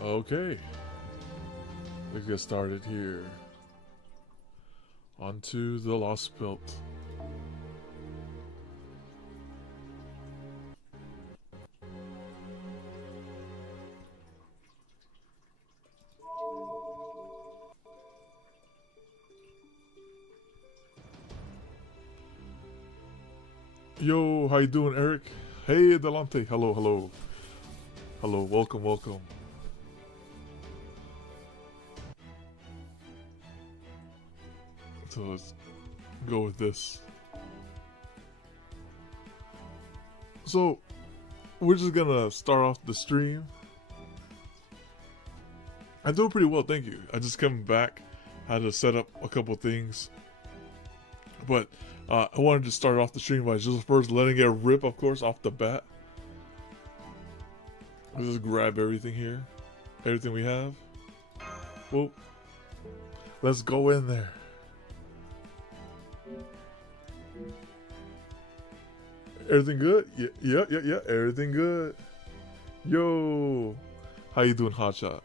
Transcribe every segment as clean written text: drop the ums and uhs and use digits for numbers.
Okay, let's get started here. Onto the Lostbelt. Yo, how you doing, Eric? Hey, Delante. Hello, hello. Hello, welcome, welcome. So let's go with this. So, we're just gonna start off the stream. I'm doing pretty well, thank you. I just come back, had to set up a couple things. But I wanted to start off the stream by just first letting it rip, of course, off the bat. Let's just grab everything here. Everything we have. Whoop. Let's go in there. Everything good? Yeah. Everything good. Yo. How you doing, Hotshot?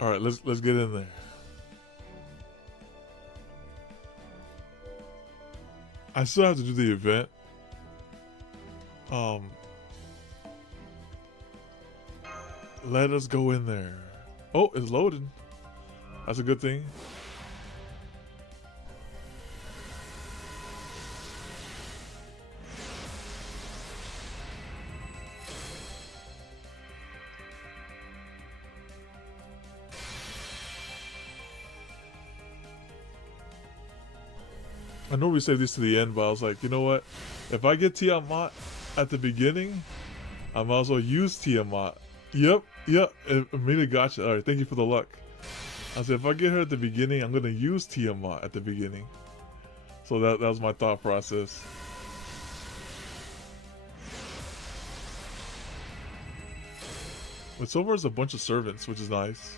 Alright, let's get in there. I still have to do the event. Let us go in there. Oh, it's loading. That's a good thing. I normally save these to the end, but I was like, you know what? If I get Tiamat at the beginning, I might as well use Tiamat. Yep, immediately gotcha. Alright, thank you for the luck. I said, if I get her at the beginning, I'm going to use Tiamat at the beginning. So that was my thought process. But so far, it's a bunch of servants, which is nice.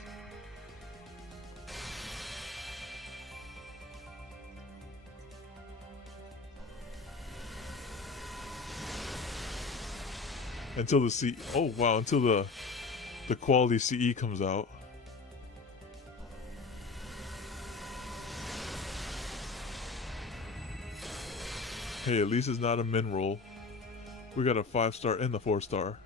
Until the until the quality CE comes out. Hey, at least it's not a min roll. We got a 5-star and the 4-star.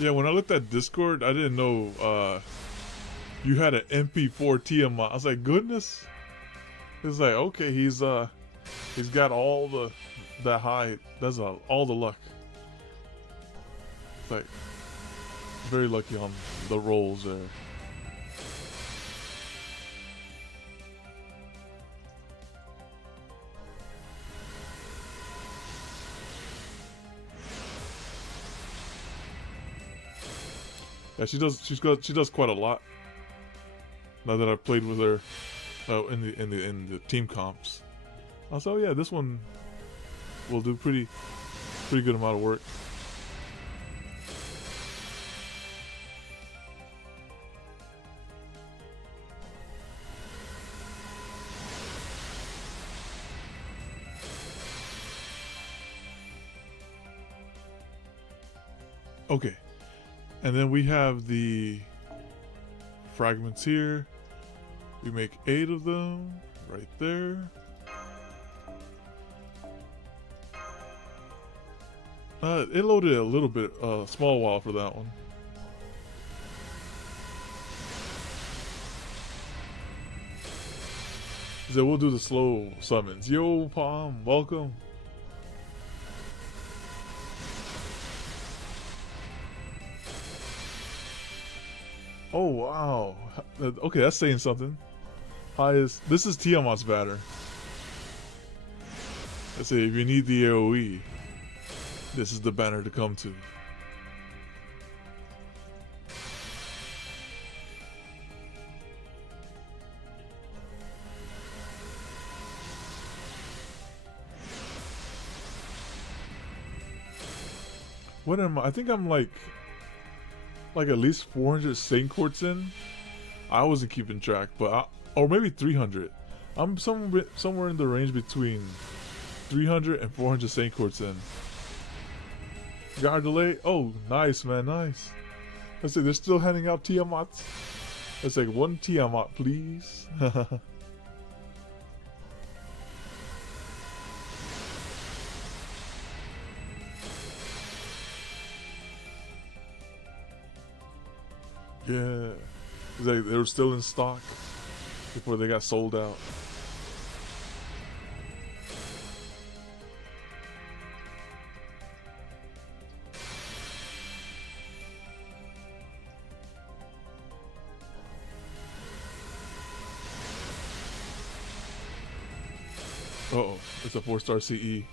Yeah, when I looked at Discord, I didn't know you had an MP4 Tiamat. I was like, goodness. It's like, okay, he's got all that high. That's all the luck. It's like very lucky on the rolls there. Yeah, she does quite a lot. Now that I've played with her in the team comps. Also, yeah, this one will do pretty good amount of work. Okay. And then we have the fragments here. We make 8 of them right there. It loaded a little bit, small while for that one. So we'll do the slow summons. Yo, Palm, welcome. Oh wow. Okay, that's saying something. This is Tiamat's batter. Let's say if you need the AoE, this is the banner to come to. What am I? I think I'm like at least 400 Saint Courts in. I wasn't keeping track, but or maybe 300. I'm somewhere in the range between 300 and 400 Saint Courts in. Got a delay? Oh, nice, man, nice. Let's say they're still handing out Tiamats. Let's take one Tiamat, please. Yeah, they were still in stock before they got sold out. Uh-oh, it's a 4-star CE. It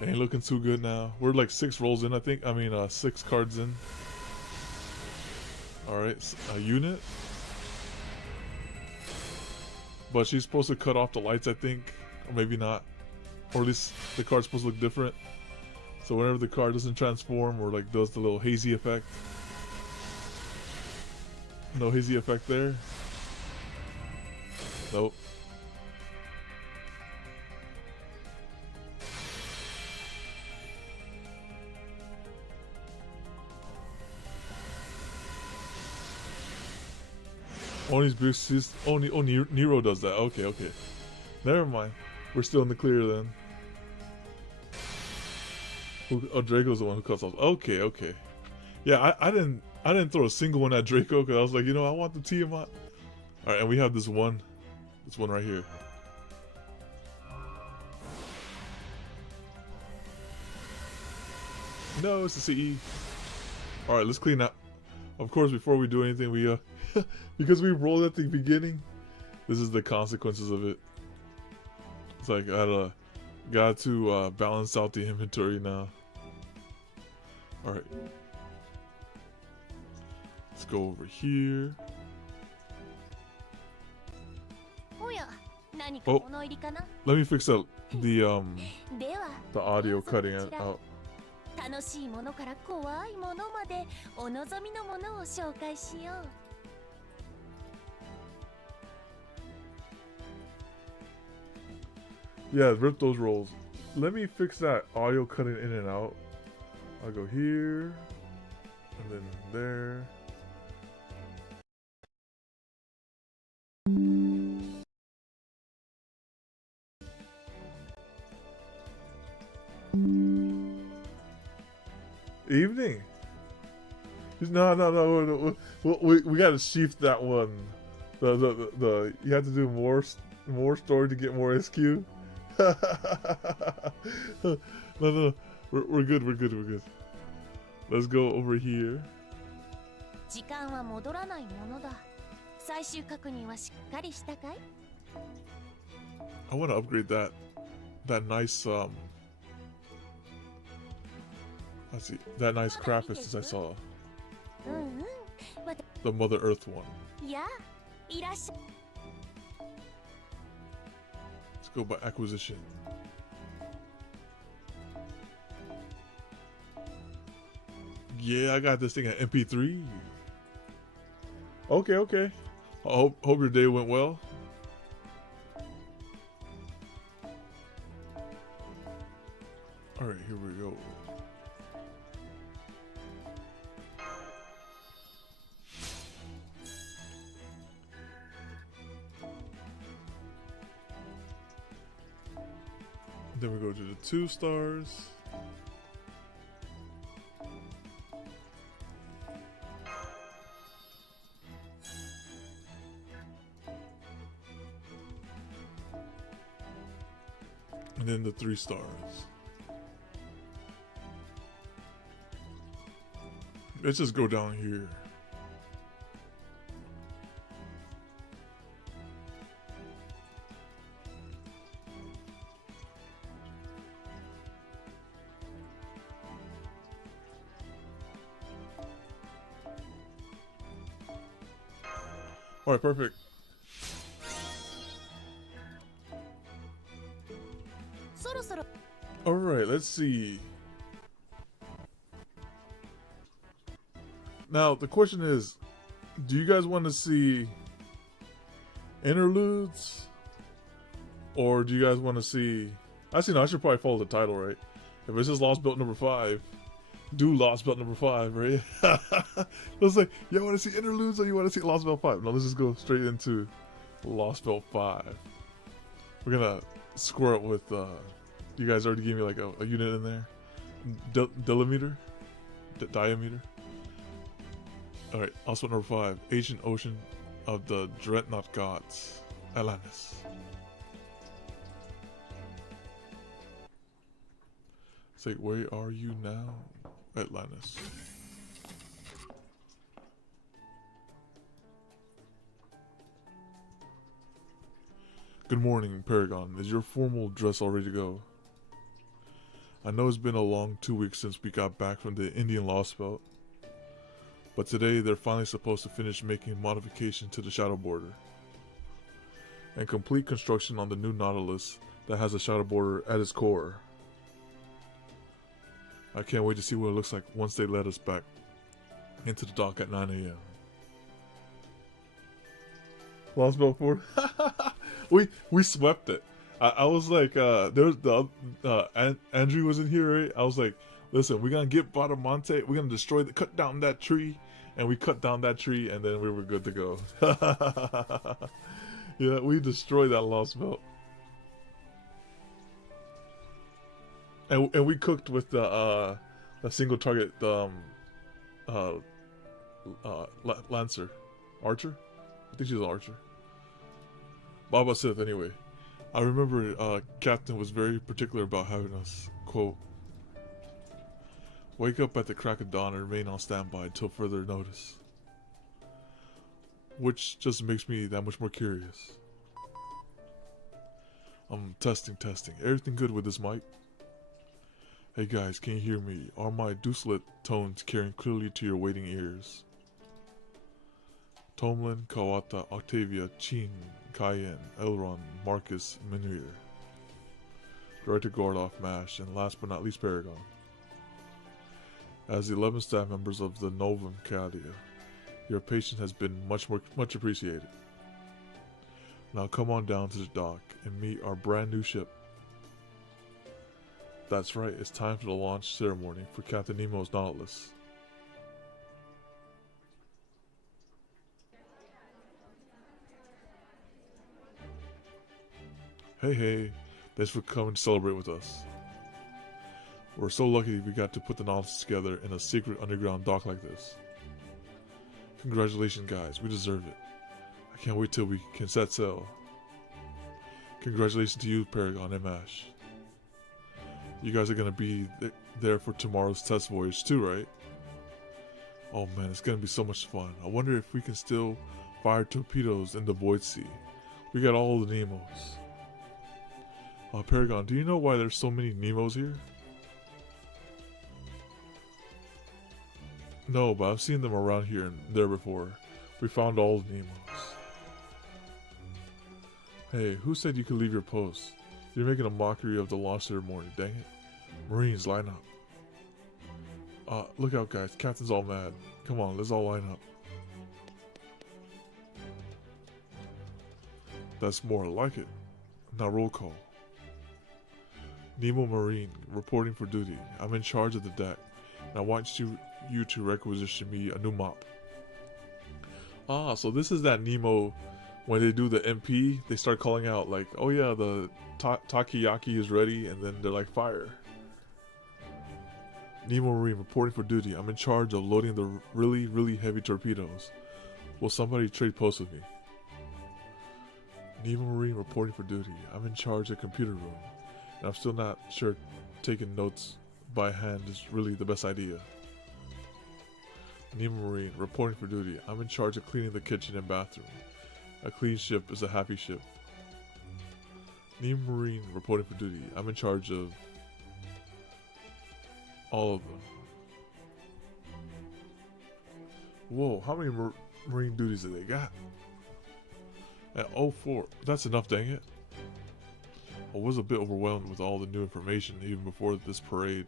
ain't looking too good now. We're like 6 rolls in, I think. I mean, 6 cards in. Alright, a unit. But she's supposed to cut off the lights, I think. Or maybe not. Or at least the card's supposed to look different. So whenever the card doesn't transform or like does the little hazy effect. No hazy effect there. Nope. Only Nero does that. Okay, okay. Never mind. We're still in the clear then. Oh, Draco's the one who cuts off. Okay, okay. Yeah, I didn't throw a single one at Draco because I was like, you know, I want the Tiamat. All right, and we have this one right here. No, it's the CE. All right, let's clean up. Of course, before we do anything, we because we rolled at the beginning, this is the consequences of it. It's like I got to balance out the inventory now. All right, let's go over here. Oh, let me fix up the audio cutting it out. 楽しいものから怖いものまでお望みのものを紹介しよう。Yeah, rip those rolls. Let me fix that audio cutting in and out. I'll go here and then there. Evening. No. We gotta sheath that one. The you have to do more story to get more SQ. No. We're good. Let's go over here. 時間は戻らないものだ。最終確認はしっかりしたかい? I want to upgrade that nice let's see, that nice Krampus I saw. The Mother Earth one. Let's go by acquisition. Yeah, I got this thing at MP3. Okay. I hope your day went well. All right, here we go. Then we go to the 2 stars. And then the 3 stars. Let's just go down here. All right, perfect. All right, let's see. Now the question is, do you guys want to see interludes, or do you guys want to see? Actually, no. I should probably follow the title, right? If this is Lostbelt No.5, do Lostbelt No.5, right? It's like, you want to see interludes or you want to see Lostbelt 5? No, let's just go straight into Lostbelt 5. We're gonna square up with. You guys already gave me like a unit in there. Diameter. Alright, also number 5. Ancient Ocean of the Dreadnought Gods. Atlantis. It's like, where are you now? Atlantis. Good morning, Paragon. Is your formal dress all ready to go? I know it's been a long 2 weeks since we got back from the Indian Lostbelt, but today they're finally supposed to finish making modifications to the shadow border and complete construction on the new Nautilus that has a shadow border at its core. I can't wait to see what it looks like once they let us back into the dock at 9 a.m. Lostbelt 4? we swept it. I was like, there's Andrew was in here, right? I was like, listen, we're gonna get Badamonte, we're gonna cut down that tree, and we cut down that tree, and then we were good to go. Yeah, we destroyed that Lostbelt. And we cooked with the single target Lancer. Archer? I think she's an archer. Baba Sith, anyway. I remember Captain was very particular about having us, quote, wake up at the crack of dawn and remain on standby until further notice. Which just makes me that much more curious. Testing. Everything good with this mic? Hey guys, can you hear me? Are my deucelet tones carrying clearly to your waiting ears? Tomlin, Kawata, Octavia, Chin, Cayenne, Elron, Marcus, Minir, Director Gordoff, MASH, and last but not least Paragon. As the 11 staff members of the Novum Cadia, your patience has been much appreciated. Now come on down to the dock and meet our brand new ship. That's right, it's time for the launch ceremony for Captain Nemo's Nautilus. Hey, thanks for coming to celebrate with us. We're so lucky we got to put the Nautilus together in a secret underground dock like this. Congratulations guys, we deserve it. I can't wait till we can set sail. Congratulations to you, Paragon and MASH. You guys are gonna be there for tomorrow's test voyage too, right? Oh man, it's gonna be so much fun. I wonder if we can still fire torpedoes in the Void Sea. We got all the Nemos. Paragon, do you know why there's so many Nemos here? No, but I've seen them around here and there before. We found all the Nemos. Hey, who said you could leave your post? You're making a mockery of the launch ceremony, dang it. Marines, line up. Look out guys, Captain's all mad. Come on, let's all line up. That's more like it. Now roll call. Nemo Marine, reporting for duty. I'm in charge of the deck, and I want you to requisition me a new mop. So this is that Nemo, when they do the MP, they start calling out like, oh yeah, the Takayaki is ready, and then they're like, fire. Nemo Marine, reporting for duty. I'm in charge of loading the really heavy torpedoes. Will somebody trade posts with me? Nemo Marine, reporting for duty. I'm in charge of the computer room. And I'm still not sure taking notes by hand is really the best idea. Nemo Marine, reporting for duty. I'm in charge of cleaning the kitchen and bathroom. A clean ship is a happy ship. Nemo Marine, reporting for duty. I'm in charge of all of them. Whoa, how many Marine duties do they got? At 04. That's enough, dang it. I was a bit overwhelmed with all the new information even before this parade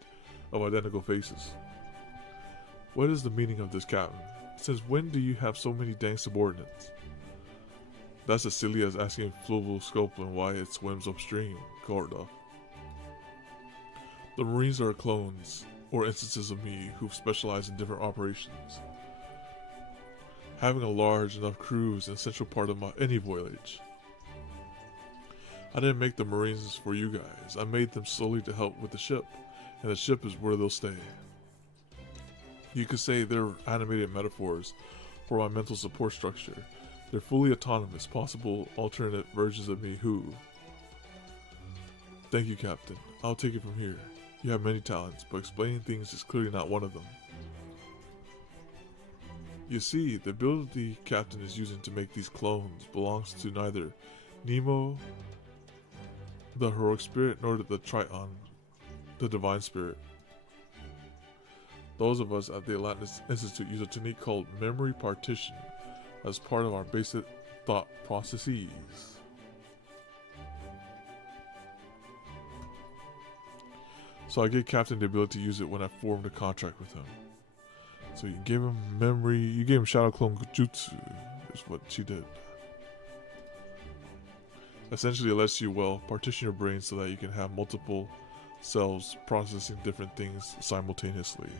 of identical faces. What is the meaning of this, Captain? Since when do you have so many dang subordinates? That's as silly as asking Fluval Sculpin why it swims upstream, Gordo. The Marines are clones, or instances of me, who specialize in different operations. Having a large enough crew is an essential part of any voyage. I didn't make the Marines for you guys. I made them solely to help with the ship, and the ship is where they'll stay. You could say they're animated metaphors for my mental support structure. They're fully autonomous, possible alternate versions of me who... Thank you, Captain. I'll take it from here. You have many talents, but explaining things is clearly not one of them. You see, the ability Captain is using to make these clones belongs to neither Nemo, the heroic spirit, nor the Triton, the divine spirit. Those of us at the Atlantis Institute use a technique called memory partition as part of our basic thought processes. So I gave Captain the ability to use it when I formed a contract with him. So you gave him memory, you gave him Shadow Clone Jutsu, is what she did. Essentially it lets you, well, partition your brain so that you can have multiple cells processing different things simultaneously.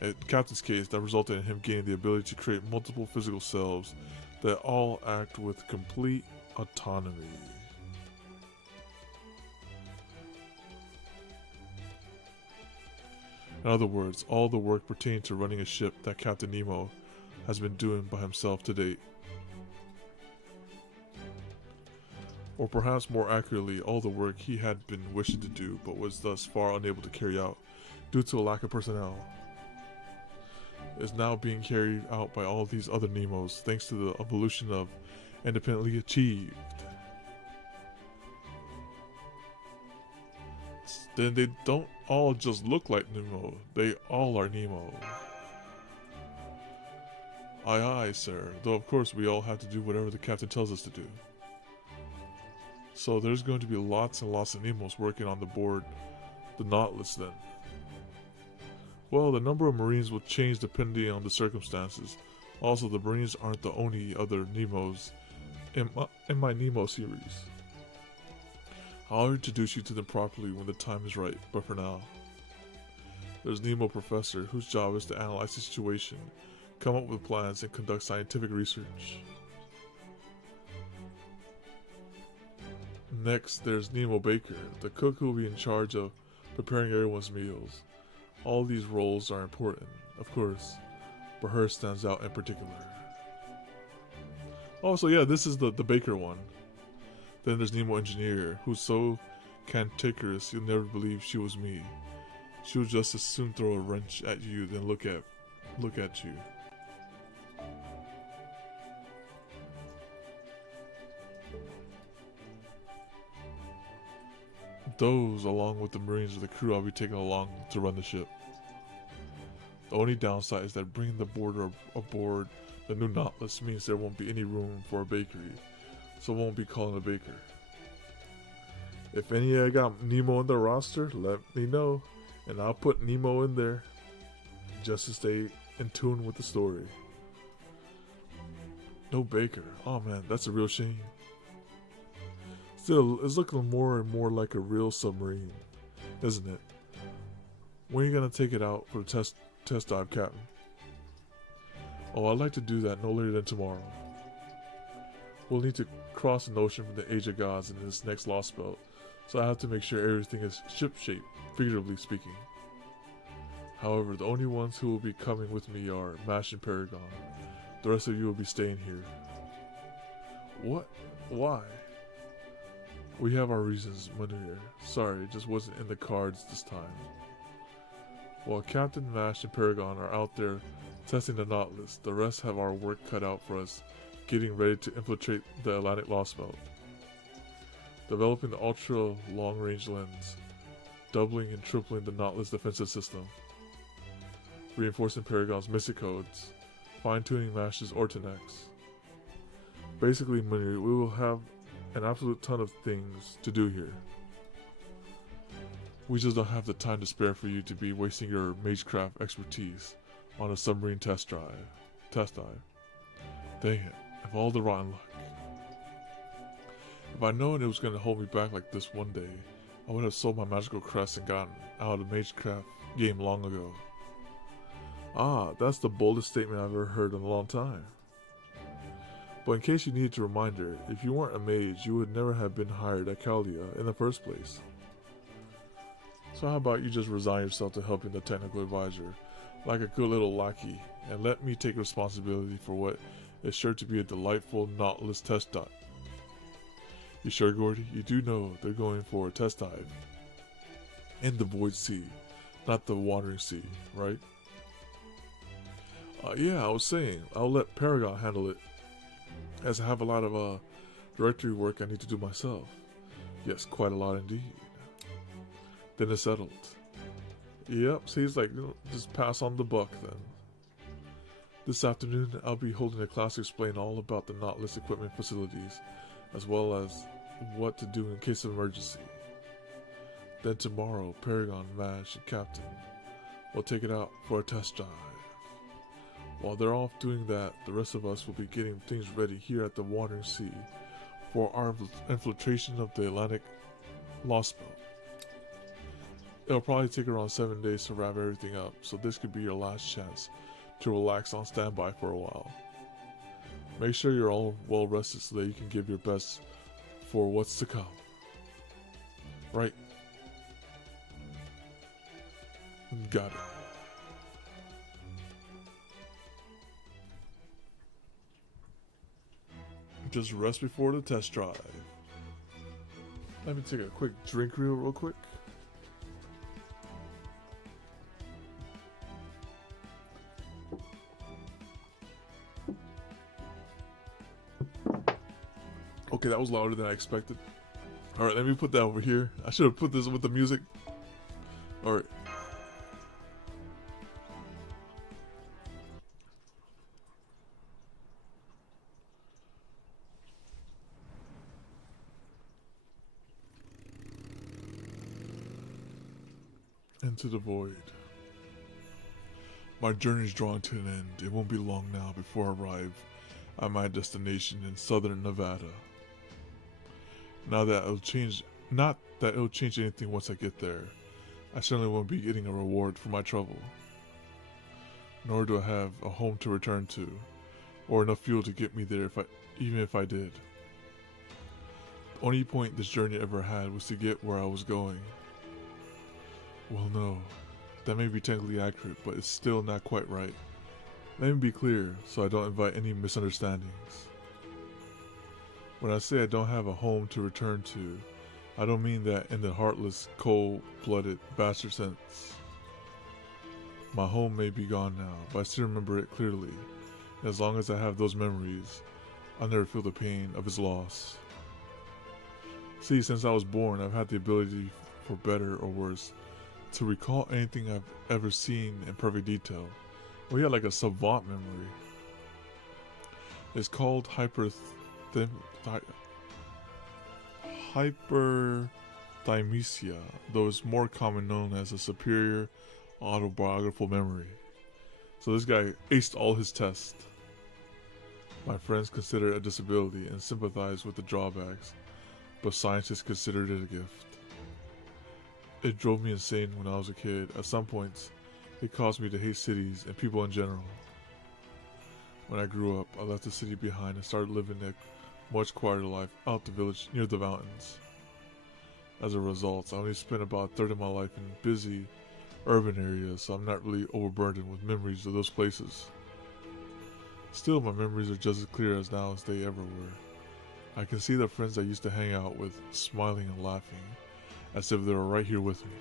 In Captain's case, that resulted in him gaining the ability to create multiple physical cells that all act with complete autonomy. In other words, all the work pertaining to running a ship that Captain Nemo has been doing by himself to date. Or perhaps more accurately, all the work he had been wishing to do but was thus far unable to carry out due to a lack of personnel, is now being carried out by all these other Nemos thanks to the evolution of independently achieved. Then they don't all just look like Nemo, they all are Nemo. Aye aye, sir, though of course we all have to do whatever the captain tells us to do. So there's going to be lots and lots of Nemos working on the board, the Nautilus then. Well, the number of Marines will change depending on the circumstances. Also, the Marines aren't the only other Nemos in my Nemo series. I'll introduce you to them properly when the time is right, but for now, there's Nemo Professor, whose job is to analyze the situation, come up with plans, and conduct scientific research. Next, there's Nemo Baker, the cook who will be in charge of preparing everyone's meals. All these roles are important, of course, but hers stands out in particular. Oh, so yeah, this is the Baker one. Then there's Nemo Engineer, who's so cantankerous you'll never believe she was me. She would just as soon throw a wrench at you than look at you. Those, along with the Marines, are the crew I'll be taking along to run the ship. The only downside is that bringing the boarder aboard the new Nautilus means there won't be any room for a bakery, so I won't be calling a baker. If any of you got Nemo on the roster, let me know, and I'll put Nemo in there just to stay in tune with the story. No baker. Oh man, that's a real shame. Still, it's looking more and more like a real submarine, isn't it? When are you gonna take it out for the test dive, Captain? Oh, I'd like to do that no later than tomorrow. We'll need to cross an ocean from the Age of Gods into this next Lostbelt, so I have to make sure everything is ship-shape, figuratively speaking. However, the only ones who will be coming with me are Mash and Paragon. The rest of you will be staying here. What? Why? We have our reasons, Munir. Sorry, it just wasn't in the cards this time. While Captain, Mash, and Paragon are out there testing the Nautilus, the rest have our work cut out for us, getting ready to infiltrate the Atlantic Lostbelt. Developing the ultra long-range lens, doubling and tripling the Nautilus defensive system, reinforcing Paragon's missile codes, fine-tuning Mash's Ortonex. Basically, Munir, we will have an absolute ton of things to do here. We just don't have the time to spare for you to be wasting your magecraft expertise on a submarine test dive. Dang it, of all the rotten luck. If I'd known it was going to hold me back like this one day, I would have sold my magical crest and gotten out of the magecraft game long ago. Ah, that's the boldest statement I've ever heard in a long time. But in case you needed a reminder, if you weren't a mage, you would never have been hired at Caldia in the first place. So how about you just resign yourself to helping the technical advisor, like a good little lackey, and let me take responsibility for what is sure to be a delightful Nautilus test dive. You sure, Gordy? You do know they're going for a test dive in the Void Sea, not the Wandering Sea, right? Yeah, I was saying, I'll let Paragon handle it, as I have a lot of directory work I need to do myself. Yes, quite a lot indeed. Then it's settled. Yep, so he's like, just pass on the buck then. This afternoon, I'll be holding a class to explain all about the Nautilus equipment facilities, as well as what to do in case of emergency. Then tomorrow, Paragon, Mash, and Captain will take it out for a test drive. While they're off doing that, the rest of us will be getting things ready here at the Wandering Sea for our infiltration of the Atlantic Lostbelt. It'll probably take around 7 days to wrap everything up, so this could be your last chance to relax on standby for a while. Make sure you're all well rested so that you can give your best for what's to come. Right? Got it. Just rest before the test drive. Let me take a quick drink real quick. Okay, that was louder than I expected. Alright, let me put that over here. I should have put this with the music. Alright. Into the void. My journey's drawing to an end. It won't be long now before I arrive at my destination in southern Nevada. Not that it'll change anything once I get there. I certainly won't be getting a reward for my trouble. Nor do I have a home to return to, or enough fuel to get me there even if I did. The only point this journey ever had was to get where I was going. Well, no, that may be technically accurate, but it's still not quite right. Let me be clear, so I don't invite any misunderstandings. When I say I don't have a home to return to, I don't mean that in the heartless, cold-blooded bastard sense. My home may be gone now, but I still remember it clearly. And as long as I have those memories, I'll never feel the pain of its loss. See, since I was born, I've had the ability, for better or worse, to recall anything I've ever seen in perfect detail. Well, yeah, like a savant memory. It's called hyperthymesia, though it's more common known as a superior autobiographical memory. So this guy aced all his tests. My friends consider it a disability and sympathize with the drawbacks, but scientists considered it a gift. It drove me insane when I was a kid. At some points, it caused me to hate cities and people in general. When I grew up, I left the city behind and started living a much quieter life out the village near the mountains. As a result, I only spent about a third of my life in busy urban areas, so I'm not really overburdened with memories of those places. Still, my memories are just as clear as now as they ever were. I can see the friends I used to hang out with smiling and laughing, as if they were right here with me.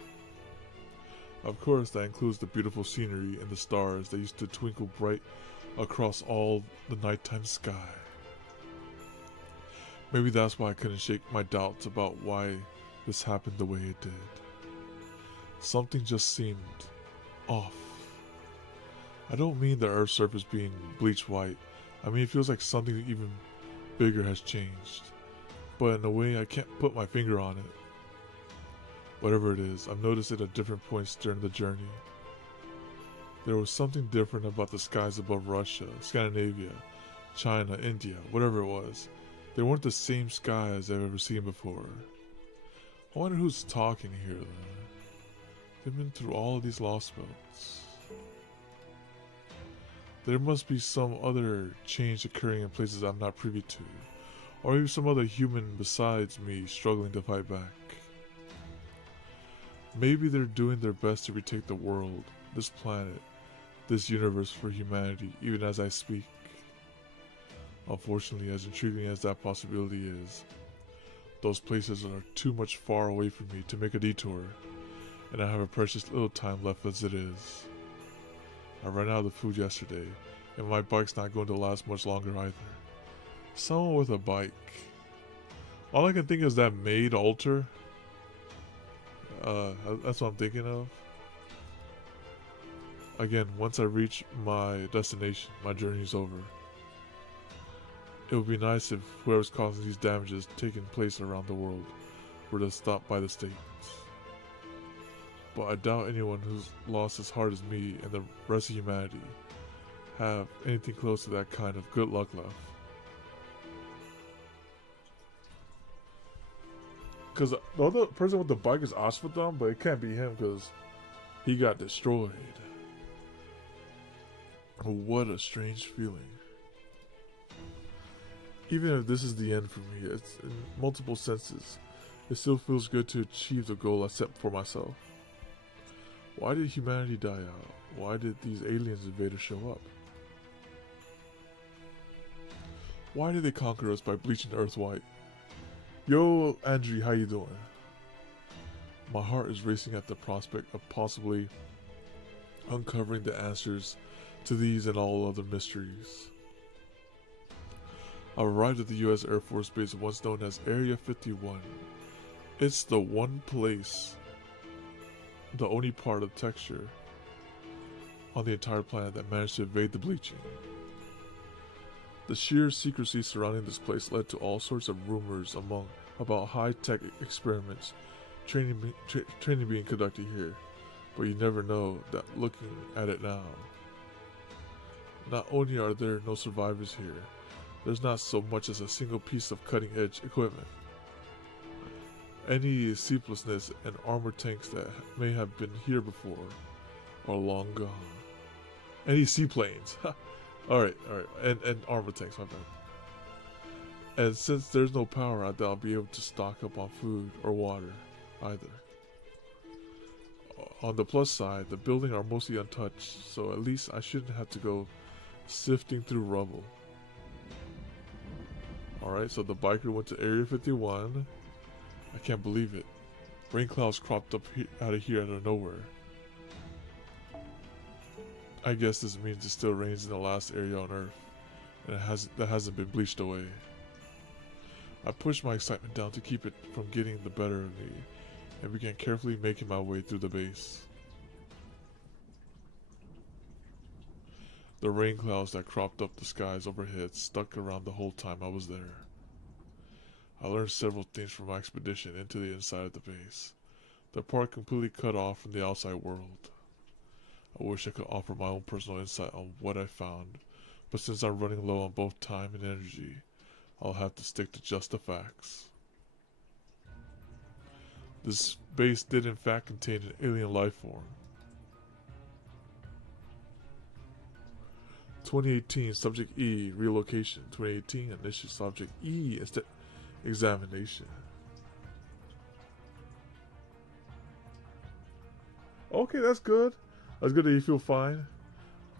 Of course, that includes the beautiful scenery and the stars that used to twinkle bright across all the nighttime sky. Maybe that's why I couldn't shake my doubts about why this happened the way it did. Something just seemed off. I don't mean the Earth's surface being bleached white. I mean it feels like something even bigger has changed. But in a way I can't put my finger on it. Whatever it is, I've noticed it at different points during the journey. There was something different about the skies above Russia, Scandinavia, China, India, whatever it was. They weren't the same skies I've ever seen before. I wonder who's talking here then. They've been through all of these lost belts. There must be some other change occurring in places I'm not privy to. Or maybe some other human besides me struggling to fight back. Maybe they're doing their best to retake the world, this planet, this universe for humanity, even as I speak. Unfortunately, as intriguing as that possibility is, those places are too much far away from me to make a detour, and I have a precious little time left as it is. I ran out of the food yesterday, and my bike's not going to last much longer either. Someone with a bike. All I can think is that maid altar. That's what I'm thinking of. Again, once I reach my destination, my journey's over. It would be nice if whoever's causing these damages taking place around the world were to stop by the States. But I doubt anyone who's lost as hard as me and the rest of humanity have anything close to that kind of good luck left. Because the other person with the bike is Ashvatham, but it can't be him because he got destroyed. What a strange feeling. Even if this is the end for me, it's in multiple senses, it still feels good to achieve the goal I set for myself. Why did humanity die out? Why did these aliens invaders show up? Why did they conquer us by bleaching the earth white? Yo, Andrew, how you doing? My heart is racing at the prospect of possibly uncovering the answers to these and all other mysteries. I arrived at the U.S. Air Force Base once known as Area 51. It's the one place, the only part of texture on the entire planet that managed to evade the bleaching. The sheer secrecy surrounding this place led to all sorts of rumors about high-tech experiments, training being conducted here, but you never know that looking at it now. Not only are there no survivors here, there's not so much as a single piece of cutting-edge equipment. Any sleeplessness and armored tanks that may have been here before are long gone. Any seaplanes. Alright. And armored tanks, my bad. And since there's no power, I doubt I'll be able to stock up on food or water either. On the plus side, the buildings are mostly untouched, so at least I shouldn't have to go sifting through rubble. Alright, so the biker went to Area 51. I can't believe it. Rain clouds cropped up out of here out of nowhere. I guess this means it still rains in the last area on Earth, and that hasn't been bleached away. I pushed my excitement down to keep it from getting the better of me, and began carefully making my way through the base. The rain clouds that cropped up the skies overhead stuck around the whole time I was there. I learned several things from my expedition into the inside of the base, the part completely cut off from the outside world. I wish I could offer my own personal insight on what I found, but since I'm running low on both time and energy, I'll have to stick to just the facts. This base did in fact contain an alien life form. 2018 Subject E relocation. 2018 initial Subject E instead examination. Okay, that's good. That's good that you feel fine.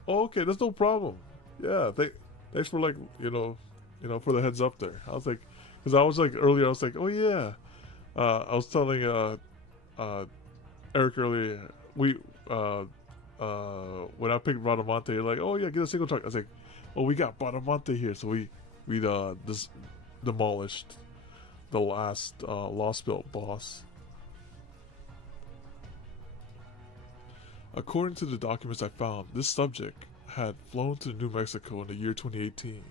Oh, okay, that's no problem. Yeah, thanks for for the heads up there. I was like, because I was like earlier, I was like, oh yeah. I was telling Eric earlier, when I picked Bradamante, you're like, oh yeah, get a single truck. I was like, oh, we got Bradamante here, so we demolished the last Lostbelt boss. According to the documents I found, this subject had flown to New Mexico in the year 2018.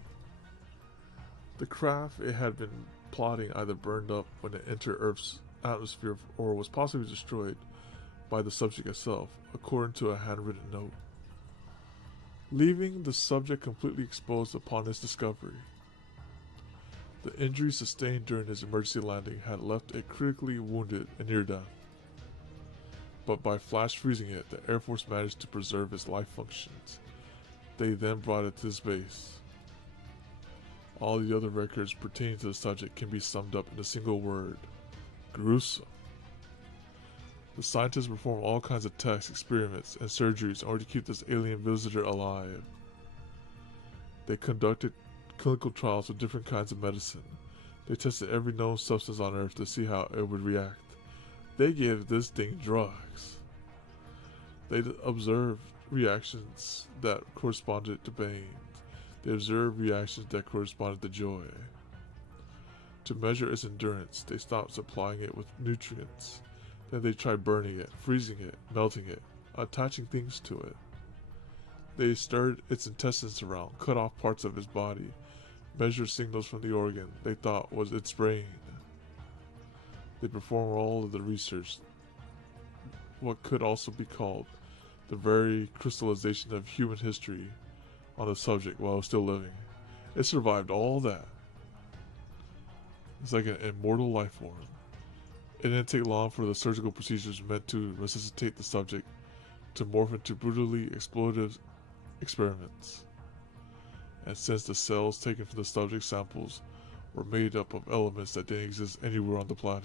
The craft it had been plotting either burned up when it entered Earth's atmosphere or was possibly destroyed by the subject itself, according to a handwritten note, leaving the subject completely exposed upon his discovery. The injury sustained during his emergency landing had left it critically wounded and near death. But by flash freezing it, the Air Force managed to preserve its life functions. They then brought it to space. All the other records pertaining to the subject can be summed up in a single word: gruesome. The scientists performed all kinds of tests, experiments, and surgeries in order to keep this alien visitor alive. They conducted clinical trials with different kinds of medicine. They tested every known substance on Earth to see how it would react. They gave this thing drugs. They observed reactions that corresponded to pain. They observed reactions that corresponded to joy. To measure its endurance, they stopped supplying it with nutrients. Then they tried burning it, freezing it, melting it, attaching things to it. They stirred its intestines around, cut off parts of its body, measured signals from the organ they thought was its brain. They performed all of the research, what could also be called the very crystallization of human history, on the subject while it was still living. It survived all that. It's like an immortal life form. It didn't take long for the surgical procedures meant to resuscitate the subject to morph into brutally exploitive experiments. And since the cells taken from the subject samples were made up of elements that didn't exist anywhere on the planet,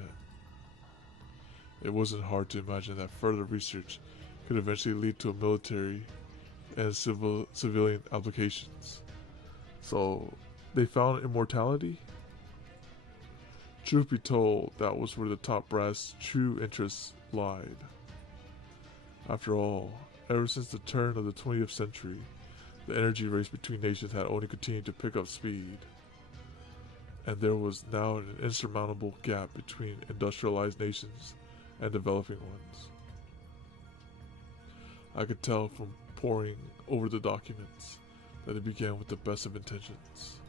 it wasn't hard to imagine that further research could eventually lead to a military and civilian applications. So, they found immortality? Truth be told, that was where the top brass' true interests lied. After all, ever since the turn of the 20th century, the energy race between nations had only continued to pick up speed, and there was now an insurmountable gap between industrialized nations and developing ones. I could tell from poring over the documents that it began with the best of intentions.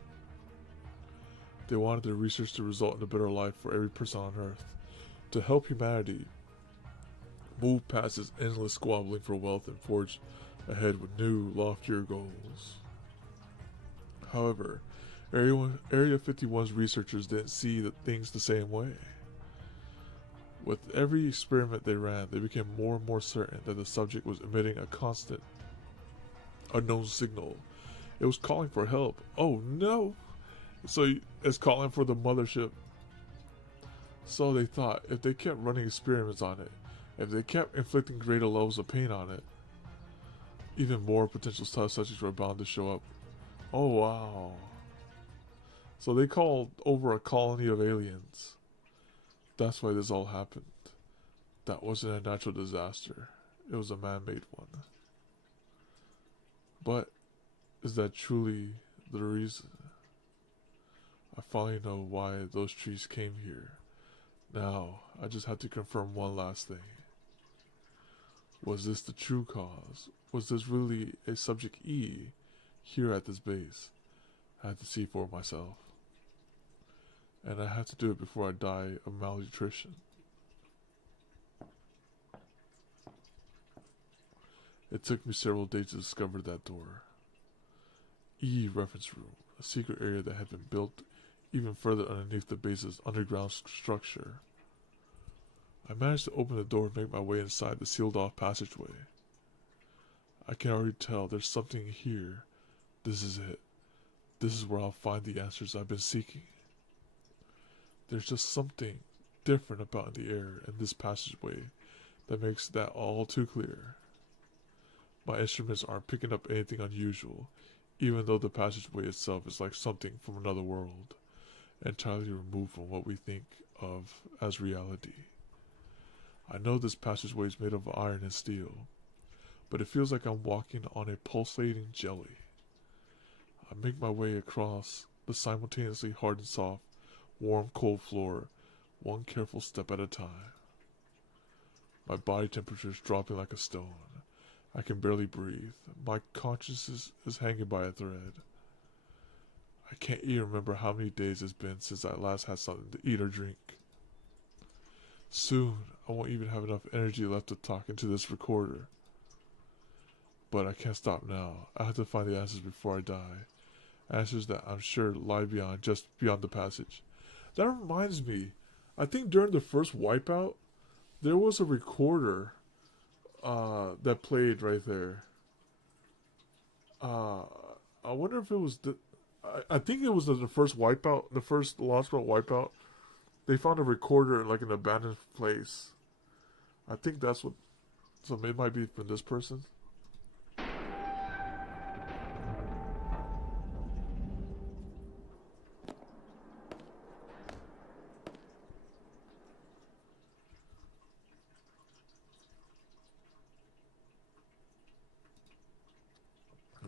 They wanted their research to result in a better life for every person on Earth, to help humanity move past its endless squabbling for wealth and forge ahead with new, loftier goals. However, Area 51's researchers didn't see things the same way. With every experiment they ran, they became more and more certain that the subject was emitting a constant, unknown signal. It was calling for help. Oh no! So it's calling for the mothership. So they thought if they kept running experiments on it, if they kept inflicting greater levels of pain on it, even more potential test subjects were bound to show up. Oh wow. So they called over a colony of aliens. That's why this all happened. That wasn't a natural disaster. It was a man-made one. But is that truly the reason? I finally know why those trees came here. Now, I just have to confirm one last thing. Was this the true cause? Was this really a Subject E here at this base? I had to see for myself. And I have to do it before I die of malnutrition. It took me several days to discover that door. E reference room, a secret area that had been built even further underneath the base's underground structure. I managed to open the door and make my way inside the sealed off passageway. I can already tell there's something here. This is it. This is where I'll find the answers I've been seeking. There's just something different about the air in this passageway that makes that all too clear. My instruments aren't picking up anything unusual, even though the passageway itself is like something from another world, entirely removed from what we think of as reality. I know this passageway is made of iron and steel, but it feels like I'm walking on a pulsating jelly. I make my way across the simultaneously hard and soft, warm, cold floor, one careful step at a time. My body temperature is dropping like a stone. I can barely breathe. My consciousness is hanging by a thread. I can't even remember how many days it's been since I last had something to eat or drink. Soon, I won't even have enough energy left to talk into this recorder. But I can't stop now. I have to find the answers before I die. Answers that I'm sure lie just beyond the passage. That reminds me, I think during the first Wipeout, there was a recorder that played right there. I wonder if it was I think it was the first Wipeout, the first Lostbelt Wipeout. They found a recorder in like an abandoned place. I think that's what. So it might be from this person.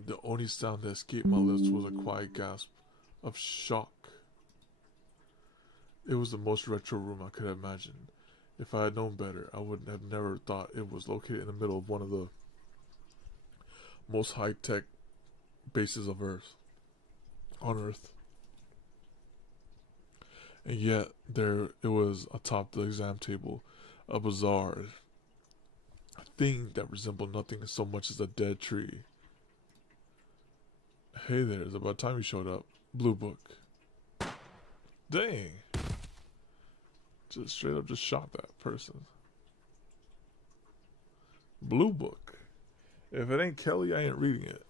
The only sound that escaped my lips was a quiet gasp of shock. It was the most retro room I could have imagined. If I had known better, I would have never thought it was located in the middle of one of the most high-tech bases of on Earth. And yet, there it was atop the exam table, a bizarre thing that resembled nothing so much as a dead tree. Hey there, it's about time you showed up. Blue book. Dang. Just straight up just shot that person. Blue book. If it ain't Kelly, I ain't reading it.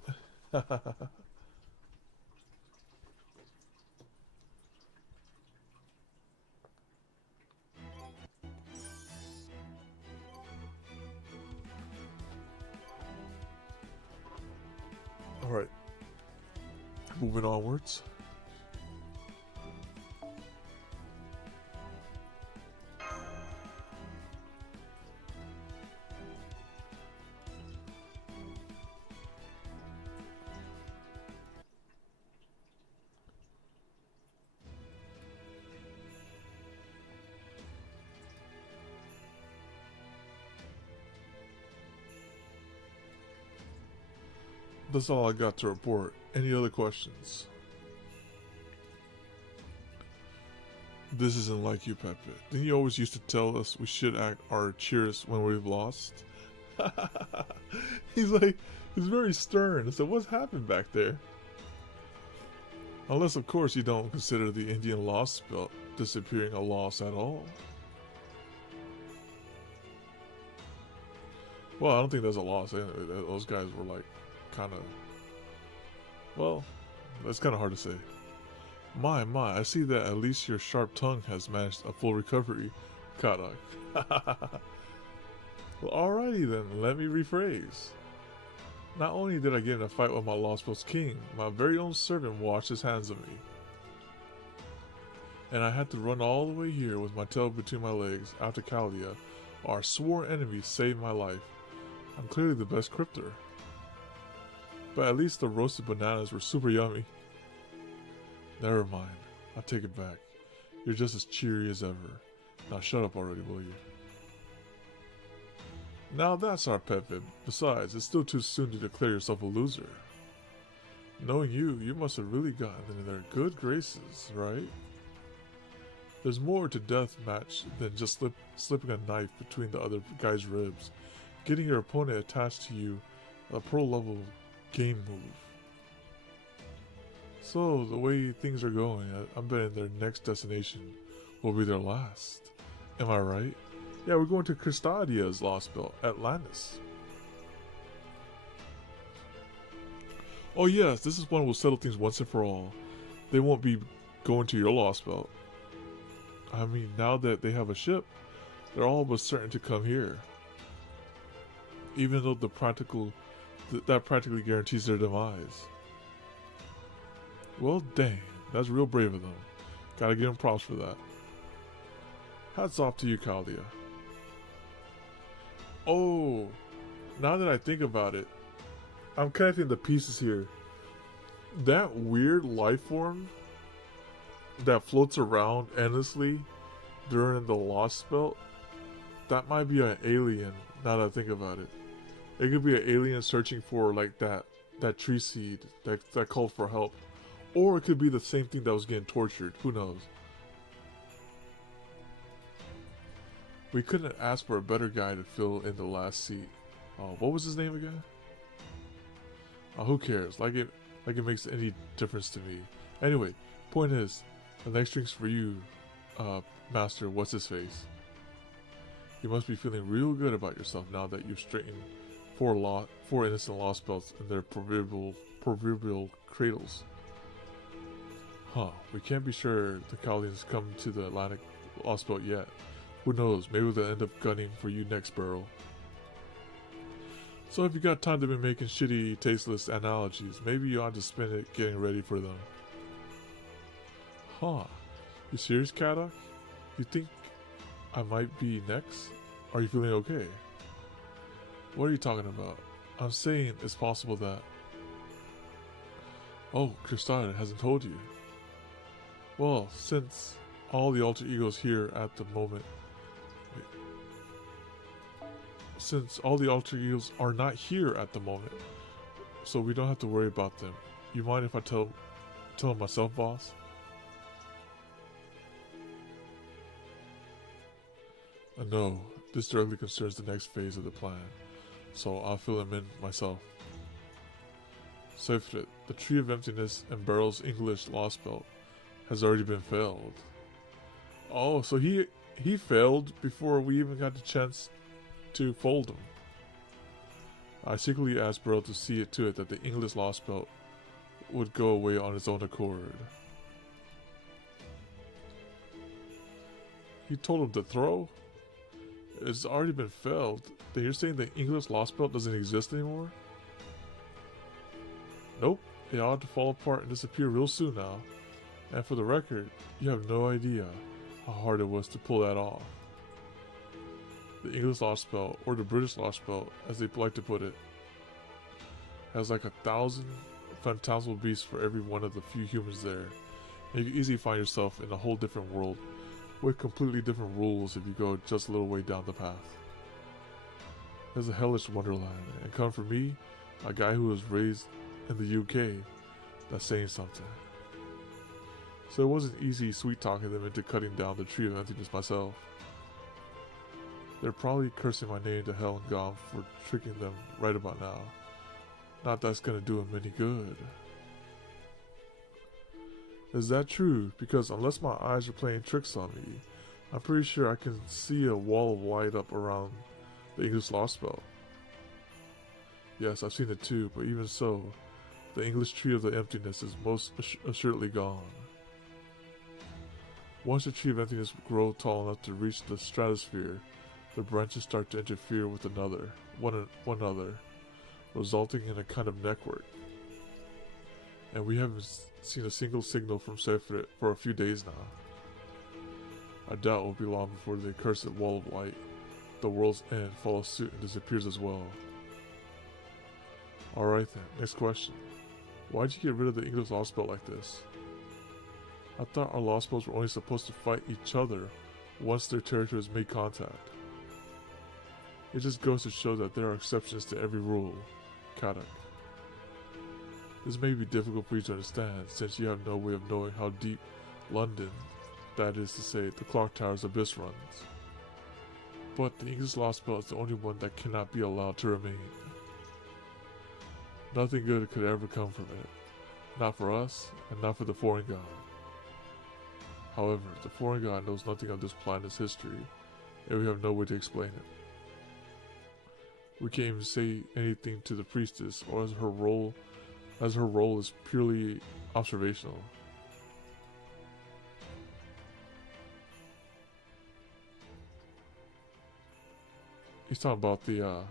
Alright. Moving onwards. That's all I got to report. Any other questions? This isn't like you, Pepe. Didn't you always used to tell us we should act our cheers when we've lost? He's very stern. So what's happened back there? Unless, of course, you don't consider the Indian Lostbelt disappearing a loss at all. Well, I don't think there's a loss anyway. Those guys were like, kind of, well, that's kind of hard to say. My, I see that at least your sharp tongue has managed a full recovery, Karak. Well, alrighty then, let me rephrase. Not only did I get in a fight with my Lostbelt's king, my very own servant washed his hands of me. And I had to run all the way here with my tail between my legs after Caldia, our sworn enemy, saved my life. I'm clearly the best crypter. But at least the roasted bananas were super yummy. Never mind. I'll take it back. You're just as cheery as ever. Now shut up already, will you? Now that's our pet Vib. Besides, it's still too soon to declare yourself a loser. Knowing you must have really gotten in their good graces, right? There's more to deathmatch than just slipping a knife between the other guy's ribs. Getting your opponent attached to you, a pro level game move. So, the way things are going, I'm betting their next destination will be their last. Am I right? Yeah, we're going to Cristadia's Lostbelt, Atlantis. Oh yes, this is one we'll settle things once and for all. They won't be going to your Lostbelt. I mean, now that they have a ship, they're all but certain to come here. Even though that practically guarantees their demise. Well, dang, that's real brave of them. Gotta give them props for that. Hats off to you, Caldia. Oh, now that I think about it, I'm connecting the pieces here. That weird life form that floats around endlessly during the Lostbelt, that might be an alien, now that I think about it. It could be an alien searching for like that tree seed that called for help. Or it could be the same thing that was getting tortured. Who knows? We couldn't ask for a better guy to fill in the last seat. What was his name again? Who cares? Like it makes any difference to me. Anyway, point is, the next drink's for you, Master What's His Face. You must be feeling real good about yourself now that you've straightened four innocent lost belts in their proverbial cradles. Huh, we can't be sure the Cowlings come to the Atlantic lost belt yet. Who knows, maybe they'll end up gunning for you next, Burrow. So if you got time to be making shitty, tasteless analogies, maybe you ought to spend it getting ready for them. Huh, you serious, Kadok? You think I might be next? Are you feeling okay? What are you talking about? I'm saying it's possible that... Oh, Kristana hasn't told you. Well, since all the alter egos here at the moment... Since all the alter egos are not here at the moment, so we don't have to worry about them. You mind if I tell them myself, boss? No, this directly concerns the next phase of the plan, so I'll fill him in myself. Seifrit, the Tree of Emptiness and Burrow's English Lost Belt has already been failed. Oh, so he failed before we even got the chance to fold him. I secretly asked Burrow to see it to it that the English Lost Belt would go away on its own accord. He told him to throw? It's already been failed. Then you're saying the English Lost Belt doesn't exist anymore? Nope, it ought to fall apart and disappear real soon now. And for the record, you have no idea how hard it was to pull that off. The English Lost Belt, or the British Lost Belt, as they like to put it, has like 1,000 phantasmal beasts for every one of the few humans there. And you can easily find yourself in a whole different world with completely different rules if you go just a little way down the path. It's a hellish wonderland, and come from me, a guy who was raised in the UK, that's saying something. So it wasn't easy sweet talking them into cutting down the Tree of Emptiness myself. They're probably cursing my name to hell and gone for tricking them right about now. Not that's gonna do them any good. Is that true? Because unless my eyes are playing tricks on me, I'm pretty sure I can see a wall of light up around the English Lost Belt. Yes, I've seen it too, but even so, the English Tree of the Emptiness is most assuredly gone. Once the Tree of Emptiness grows tall enough to reach the stratosphere, the branches start to interfere with one another, resulting in a kind of network. And we haven't seen a single signal from Seifrit for a few days now. I doubt it will be long before the accursed wall of light, the world's end, follows suit and disappears as well. Alright then, next question. Why'd you get rid of the English Lost Belt like this? I thought our Lost Belts were only supposed to fight each other once their territories made contact. It just goes to show that there are exceptions to every rule, Kadok. This may be difficult for you to understand, since you have no way of knowing how deep London, that is to say, the Clock Tower's abyss runs. But the English Lost Belt is the only one that cannot be allowed to remain. Nothing good could ever come from it. Not for us, and not for the foreign god. However, the foreign god knows nothing of this planet's history, and we have no way to explain it. We can't even say anything to the priestess, or as her role is purely observational. He's talking about the,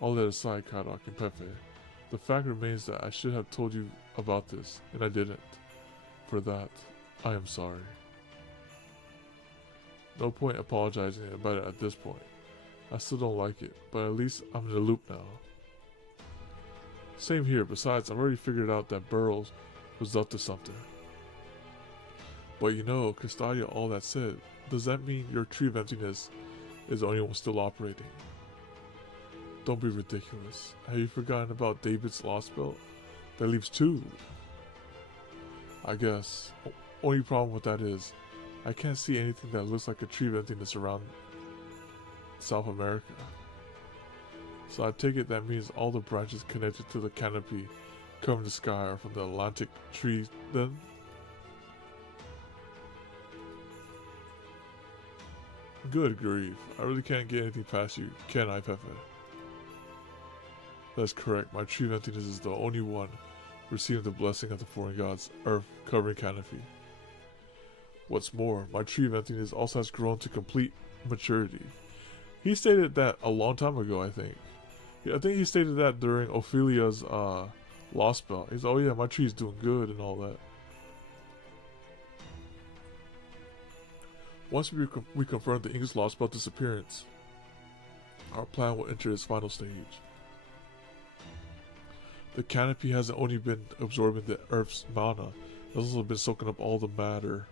all that aside, Kadok and Pepe. The fact remains that I should have told you about this, and I didn't. For that, I am sorry. No point apologizing about it at this point. I still don't like it, but at least I'm in the loop now. Same here, besides I've already figured out that Burrows was up to something. But you know, Custodia, all that said, does that mean your Tree of Emptiness is the only one still operating? Don't be ridiculous. Have you forgotten about David's Lost Belt? That leaves two. I guess. Only problem with that is, I can't see anything that looks like a tree of emptiness around South America. So I take it that means all the branches connected to the canopy covering the sky are from the Atlantic tree then? Good grief, I really can't get anything past you, can I, Pepe? That's correct, my tree of emptiness is the only one receiving the blessing of the foreign god's earth covering canopy. What's more, my tree of emptiness also has grown to complete maturity. He stated that a long time ago, I think. I think he stated that during Ophelia's Lostbelt. He's, oh yeah, my tree's doing good and all that. Once we confirm the English Lostbelt disappearance, our plan will enter its final stage. The canopy hasn't only been absorbing the Earth's mana, it has also been soaking up all the matter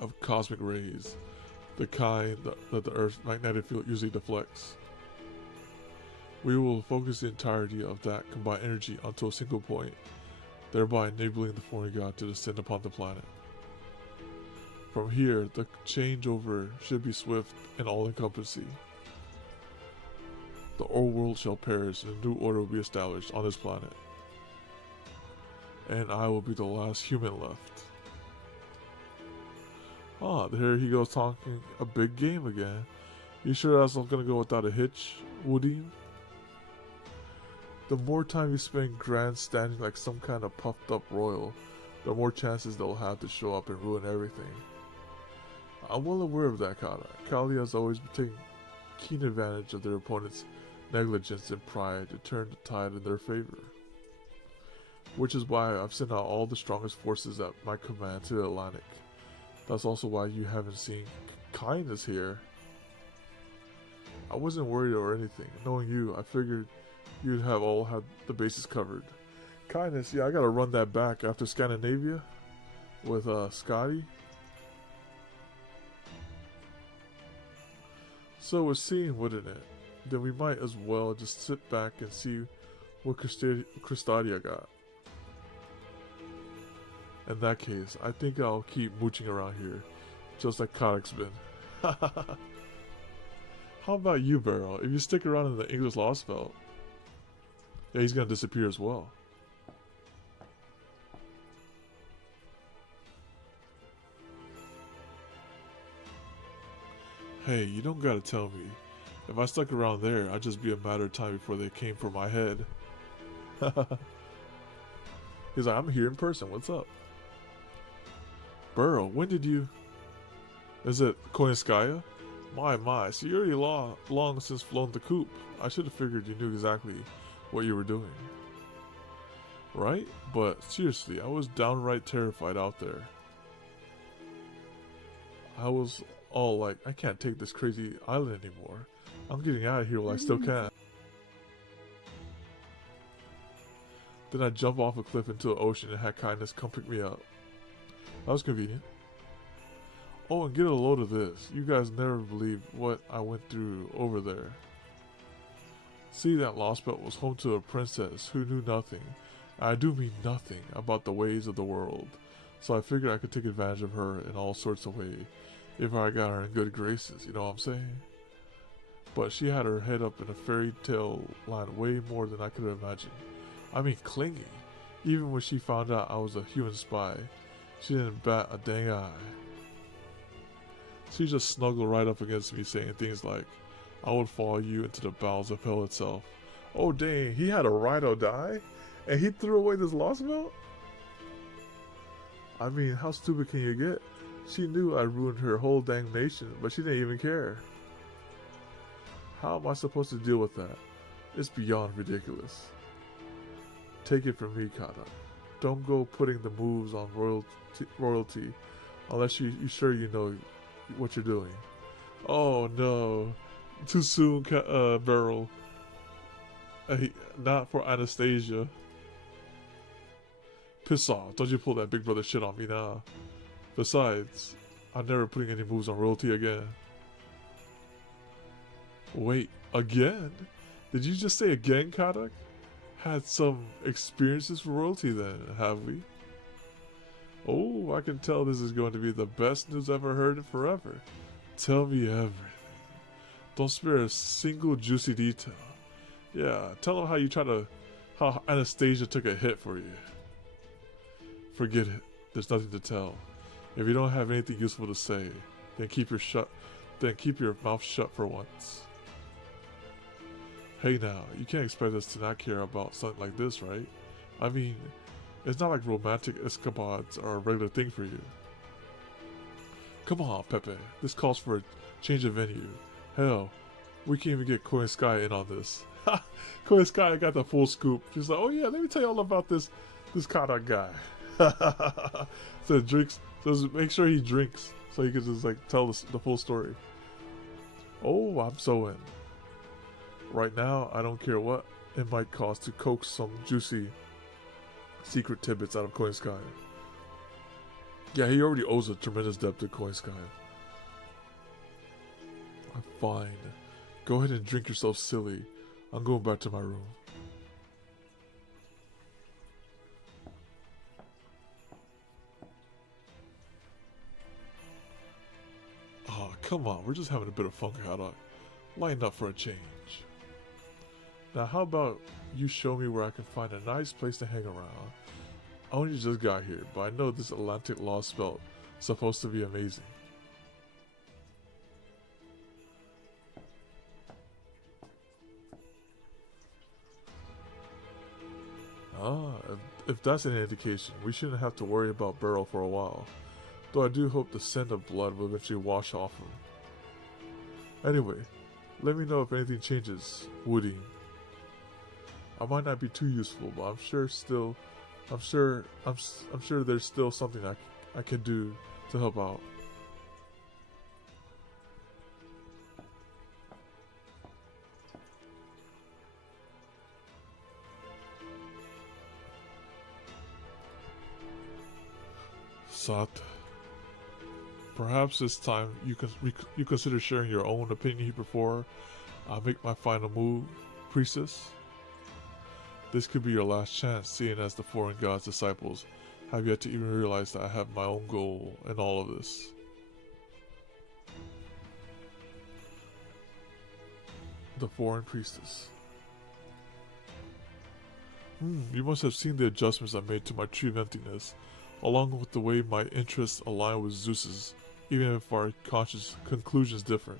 of cosmic rays, the kind that the Earth's magnetic field usually deflects. We will focus the entirety of that combined energy onto a single point, thereby enabling the foreign god to descend upon the planet. From here, the changeover should be swift and all-encompassing. The old world shall perish and a new order will be established on this planet. And I will be the last human left. Ah, here he goes talking a big game again. You sure that's not gonna go without a hitch, Woody? The more time you spend grandstanding like some kind of puffed up royal, the more chances they'll have to show up and ruin everything. I'm well aware of that, Kata. Kali has always been taking keen advantage of their opponent's negligence and pride to turn the tide in their favor. Which is why I've sent out all the strongest forces at my command to the Atlantic. That's also why you haven't seen kindness here. I wasn't worried or anything. Knowing you, I figured you'd have all had the bases covered. Kindness, yeah, I gotta run that back after Scandinavia with Scotty. So it would seem, wouldn't it? Then we might as well just sit back and see what Cristadia got. In that case, I think I'll keep mooching around here, just like Kadok's been. How about you, Barrel? If you stick around in the English Lostbelt, yeah, he's gonna disappear as well. Hey, you don't gotta tell me. If I stuck around there, I'd just be a matter of time before they came for my head. He's like, I'm here in person, what's up? Burrow, when did you... Is it Koinskaya? My, so you already long since flown the coop. I should have figured you knew exactly what you were doing. Right? But seriously, I was downright terrified out there. I was all like, I can't take this crazy island anymore. I'm getting out of here while I still can. Then I jump off a cliff into the ocean and had kindness come pick me up. That was convenient. Oh, and get a load of this. You guys never believe what I went through over there. See, that Lostbelt was home to a princess who knew nothing. I do mean nothing about the ways of the world. So I figured I could take advantage of her in all sorts of ways if I got her in good graces, you know what I'm saying? But she had her head up in a fairy tale land way more than I could have imagined. I mean clingy. Even when she found out I was a human spy, she didn't bat a dang eye. She just snuggled right up against me saying things like, I would follow you into the bowels of hell itself. Oh dang, he had a ride or die? And he threw away this Lostbelt? I mean, how stupid can you get? She knew I ruined her whole dang nation, but she didn't even care. How am I supposed to deal with that? It's beyond ridiculous. Take it from me, Kata. Don't go putting the moves on royalty unless you're sure you know what you're doing. Oh no. Too soon, Beryl. Not for Anastasia. Piss off. Don't you pull that big brother shit on me now. Besides, I'm never putting any moves on royalty again. Wait, again? Did you just say again, Kadak? Had some experiences with royalty then, have we? Oh, I can tell this is going to be the best news I've ever heard in forever. Tell me everything. Don't spare a single juicy detail. Yeah, tell them how Anastasia took a hit for you. Forget it. There's nothing to tell. If you don't have anything useful to say, then keep your mouth shut for once. Hey now, you can't expect us to not care about something like this, right? I mean, it's not like romantic escapades are a regular thing for you. Come on, Pepe. This calls for a change of venue. Hell, we can't even get Koi Sky in on this. Ha! Koi Sky got the full scoop. She's like, oh yeah, let me tell you all about this Kata guy. So make sure he drinks so he can just like tell the full story. Oh, I'm so in. Right now, I don't care what it might cost to coax some juicy secret tidbits out of Koi Sky. Yeah, he already owes a tremendous debt to Koi Sky. I'm fine. Go ahead and drink yourself silly. I'm going back to my room. Oh, come on. We're just having a bit of fun, Haddock. Lighten up for a change. Now, how about you show me where I can find a nice place to hang around? I only just got here, but I know this Atlantic Lostbelt is supposed to be amazing. Ah, if that's an indication, we shouldn't have to worry about Burrow for a while. Though I do hope the scent of blood will eventually wash off him. Anyway, let me know if anything changes, Woody. I might not be too useful, but I'm sure there's still something I can do to help out. Sat. Perhaps this time you consider sharing your own opinion here before I make my final move, Priestess. This could be your last chance, seeing as the foreign god's disciples have yet to even realize that I have my own goal in all of this. The foreign priestess. You must have seen the adjustments I made to my tree of emptiness, along with the way my interests align with Zeus's, even if our conscious conclusions differ.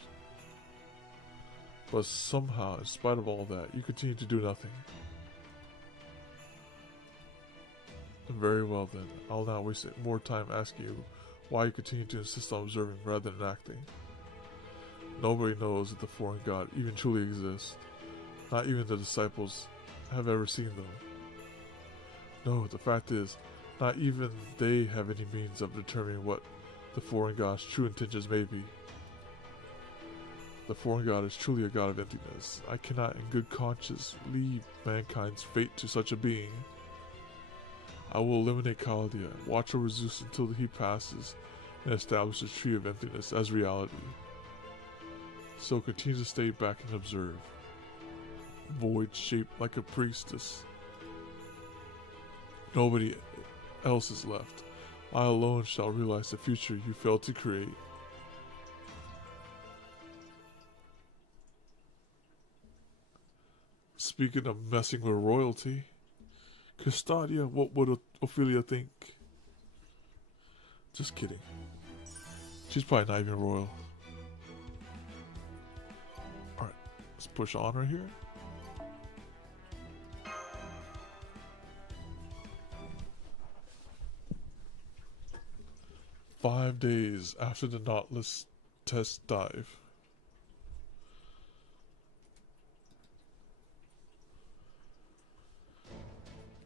But somehow, in spite of all that, you continue to do nothing. Very well then, I'll not waste more time asking you why you continue to insist on observing rather than acting. Nobody knows that the foreign god even truly exists. Not even the disciples have ever seen them. No, the fact is, not even they have any means of determining what the foreign god's true intentions may be. The foreign god is truly a god of emptiness. I cannot in good conscience leave mankind's fate to such a being. I will eliminate Khaldia, watch over Zeus until he passes, and establish the tree of emptiness as reality. So continue to stay back and observe. Void shaped like a priestess. Nobody else is left. I alone shall realize the future you failed to create. Speaking of messing with royalty, Custodia, what would Ophelia think? Just kidding. She's probably not even royal. Alright, let's push on right here. "5 days after the Nautilus test dive.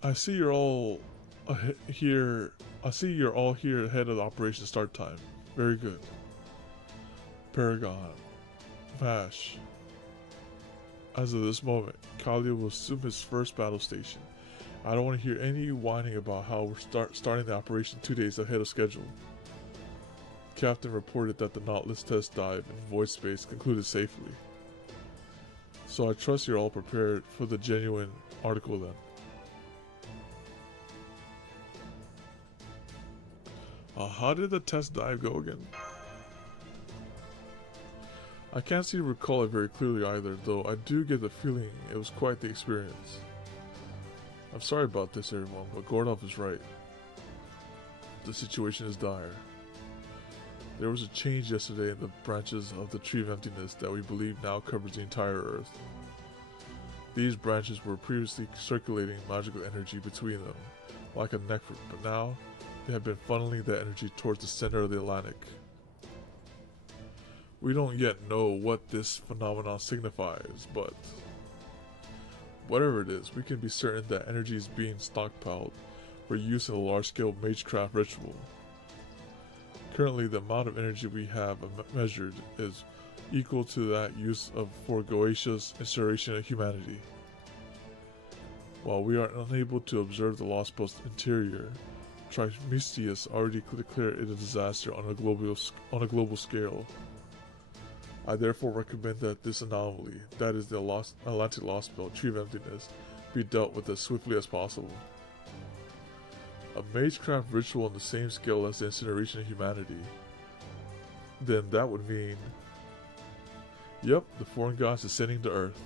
I see you're all here. I see you're all here ahead of the operation start time. Very good. Paragon. Vash. As of this moment, Khalil will assume his first battle station. I don't want to hear any whining about how we're starting the operation 2 days ahead of schedule. Captain reported that the Nautilus test dive in void space concluded safely. So I trust you're all prepared for the genuine article then. How did the test dive go again? I can't seem to recall it very clearly either, though I do get the feeling it was quite the experience. I'm sorry about this, everyone, but Gordov is right. The situation is dire. There was a change yesterday in the branches of the Tree of Emptiness that we believe now covers the entire Earth. These branches were previously circulating magical energy between them, like a network, but now they have been funneling that energy towards the center of the Atlantic. We don't yet know what this phenomenon signifies, but whatever it is, we can be certain that energy is being stockpiled for use in a large-scale magecraft ritual. Currently, the amount of energy we have measured is equal to that used for Goetia's incineration of humanity. While we are unable to observe the Lostbelt's interior, Trimestius already declared it a disaster on a global scale. I therefore recommend that this anomaly, that is the Atlantic Lostbelt Tree of Emptiness, be dealt with as swiftly as possible. A magecraft ritual on the same scale as the incineration of humanity. Then that would mean, yep, the foreign gods descending to Earth.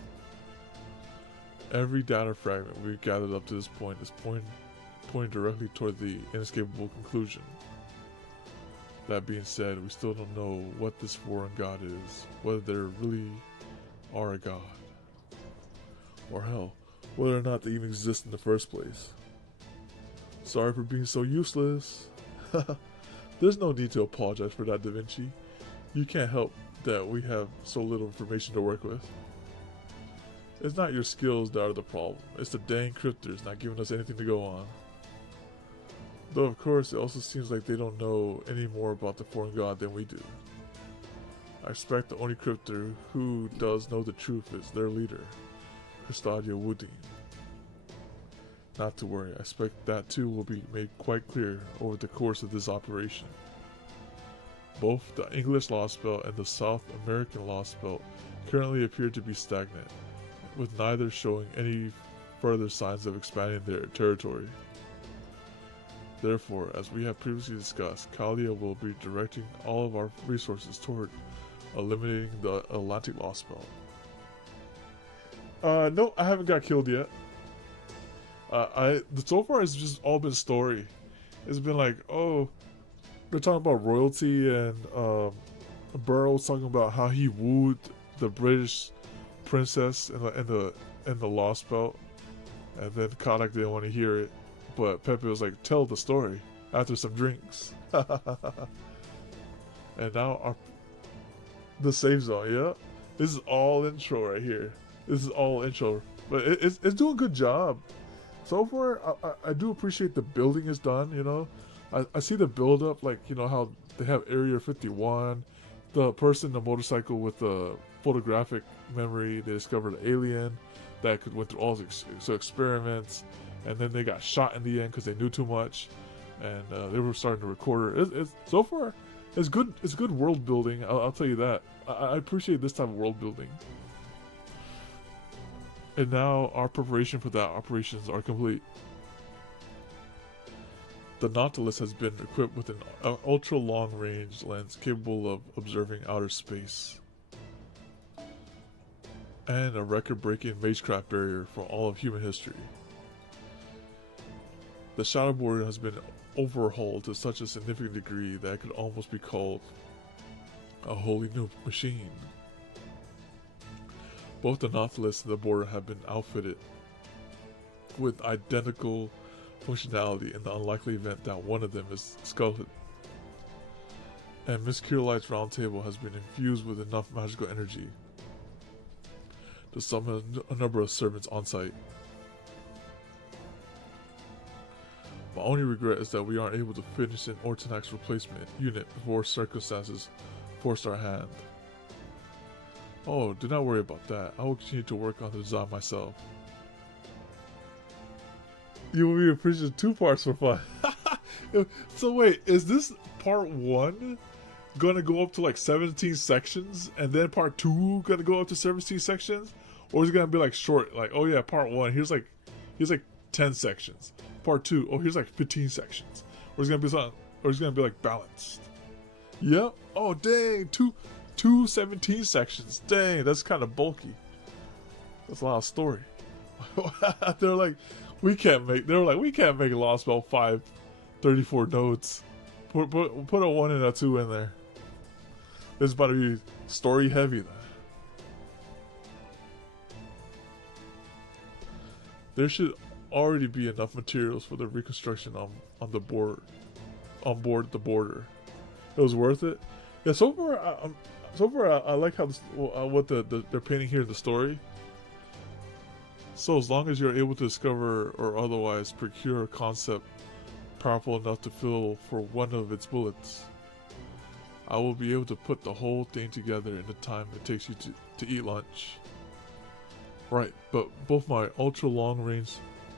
Every data fragment we've gathered up to this point is pointing directly toward the inescapable conclusion. That being said, we still don't know what this foreign god is, whether there really are a god, or hell, whether or not they even exist in the first place. Sorry for being so useless. There's no need to apologize for that, Da Vinci. You can't help that we have so little information to work with. It's not your skills that are the problem, it's the dang cryptors not giving us anything to go on. Though of course it also seems like they don't know any more about the foreign god than we do. I expect the only cryptor who does know the truth is their leader, Custodia Woodine. Not to worry, I expect that too will be made quite clear over the course of this operation. Both the English Lostbelt and the South American Lostbelt currently appear to be stagnant, with neither showing any further signs of expanding their territory. Therefore, as we have previously discussed, Kalia will be directing all of our resources toward eliminating the Atlantic Lostbelt. No, I haven't got killed yet. So far it's just all been story. It's been like, oh, they're talking about royalty, and Burrow's talking about how he wooed the British princess in the Lostbelt, and then Kodak didn't want to hear it. But Pepe was like, tell the story after some drinks. And now the save zone, yeah. This is all intro right here. This is all intro. But it's doing a good job. So far, I do appreciate the building is done, you know. I see the build up, like, you know, how they have Area 51. The person in the motorcycle with the photographic memory, they discovered an alien that could went through all the experiments. And then they got shot in the end because they knew too much, and they were starting to record it. So far, it's good. It's good world building. I'll tell you that. I appreciate this type of world building. And now our preparation for that operations are complete. The Nautilus has been equipped with an ultra long range lens capable of observing outer space, and a record-breaking magecraft barrier for all of human history. The Shadowboard has been overhauled to such a significant degree that it could almost be called a wholly new machine. Both the Nautilus and the Border have been outfitted with identical functionality in the unlikely event that one of them is skeleton. And Miss Kirlight's round table has been infused with enough magical energy to summon a number of servants on site. My only regret is that we aren't able to finish an Ortonax replacement unit before circumstances forced our hand. Oh, do not worry about that. I will continue to work on the design myself. You will be appreciated 2 parts for fun. So wait, is this part 1 gonna go up to like 17 sections, and then part 2 gonna go up to 17 sections? Or is it gonna be like short, like, oh yeah, part 1, here's like 10 sections. Part 2, oh, here's like 15 sections. Or it's gonna be something, or it's gonna be like balanced. Yep. Oh dang, two 17 sections. Dang, that's kind of bulky. That's a lot of story. They're like, we can't make Lostbelt 5 34 nodes. Put a 1 and a 2 in there. It's about to be story heavy then. There should already be enough materials for the reconstruction on the board, on board the border. It was worth it. Yeah, so far I like how what they're painting here in the story. So as long as you're able to discover or otherwise procure a concept powerful enough to fill for one of its bullets, I will be able to put the whole thing together in the time it takes you to eat lunch. Right, but both my ultra long range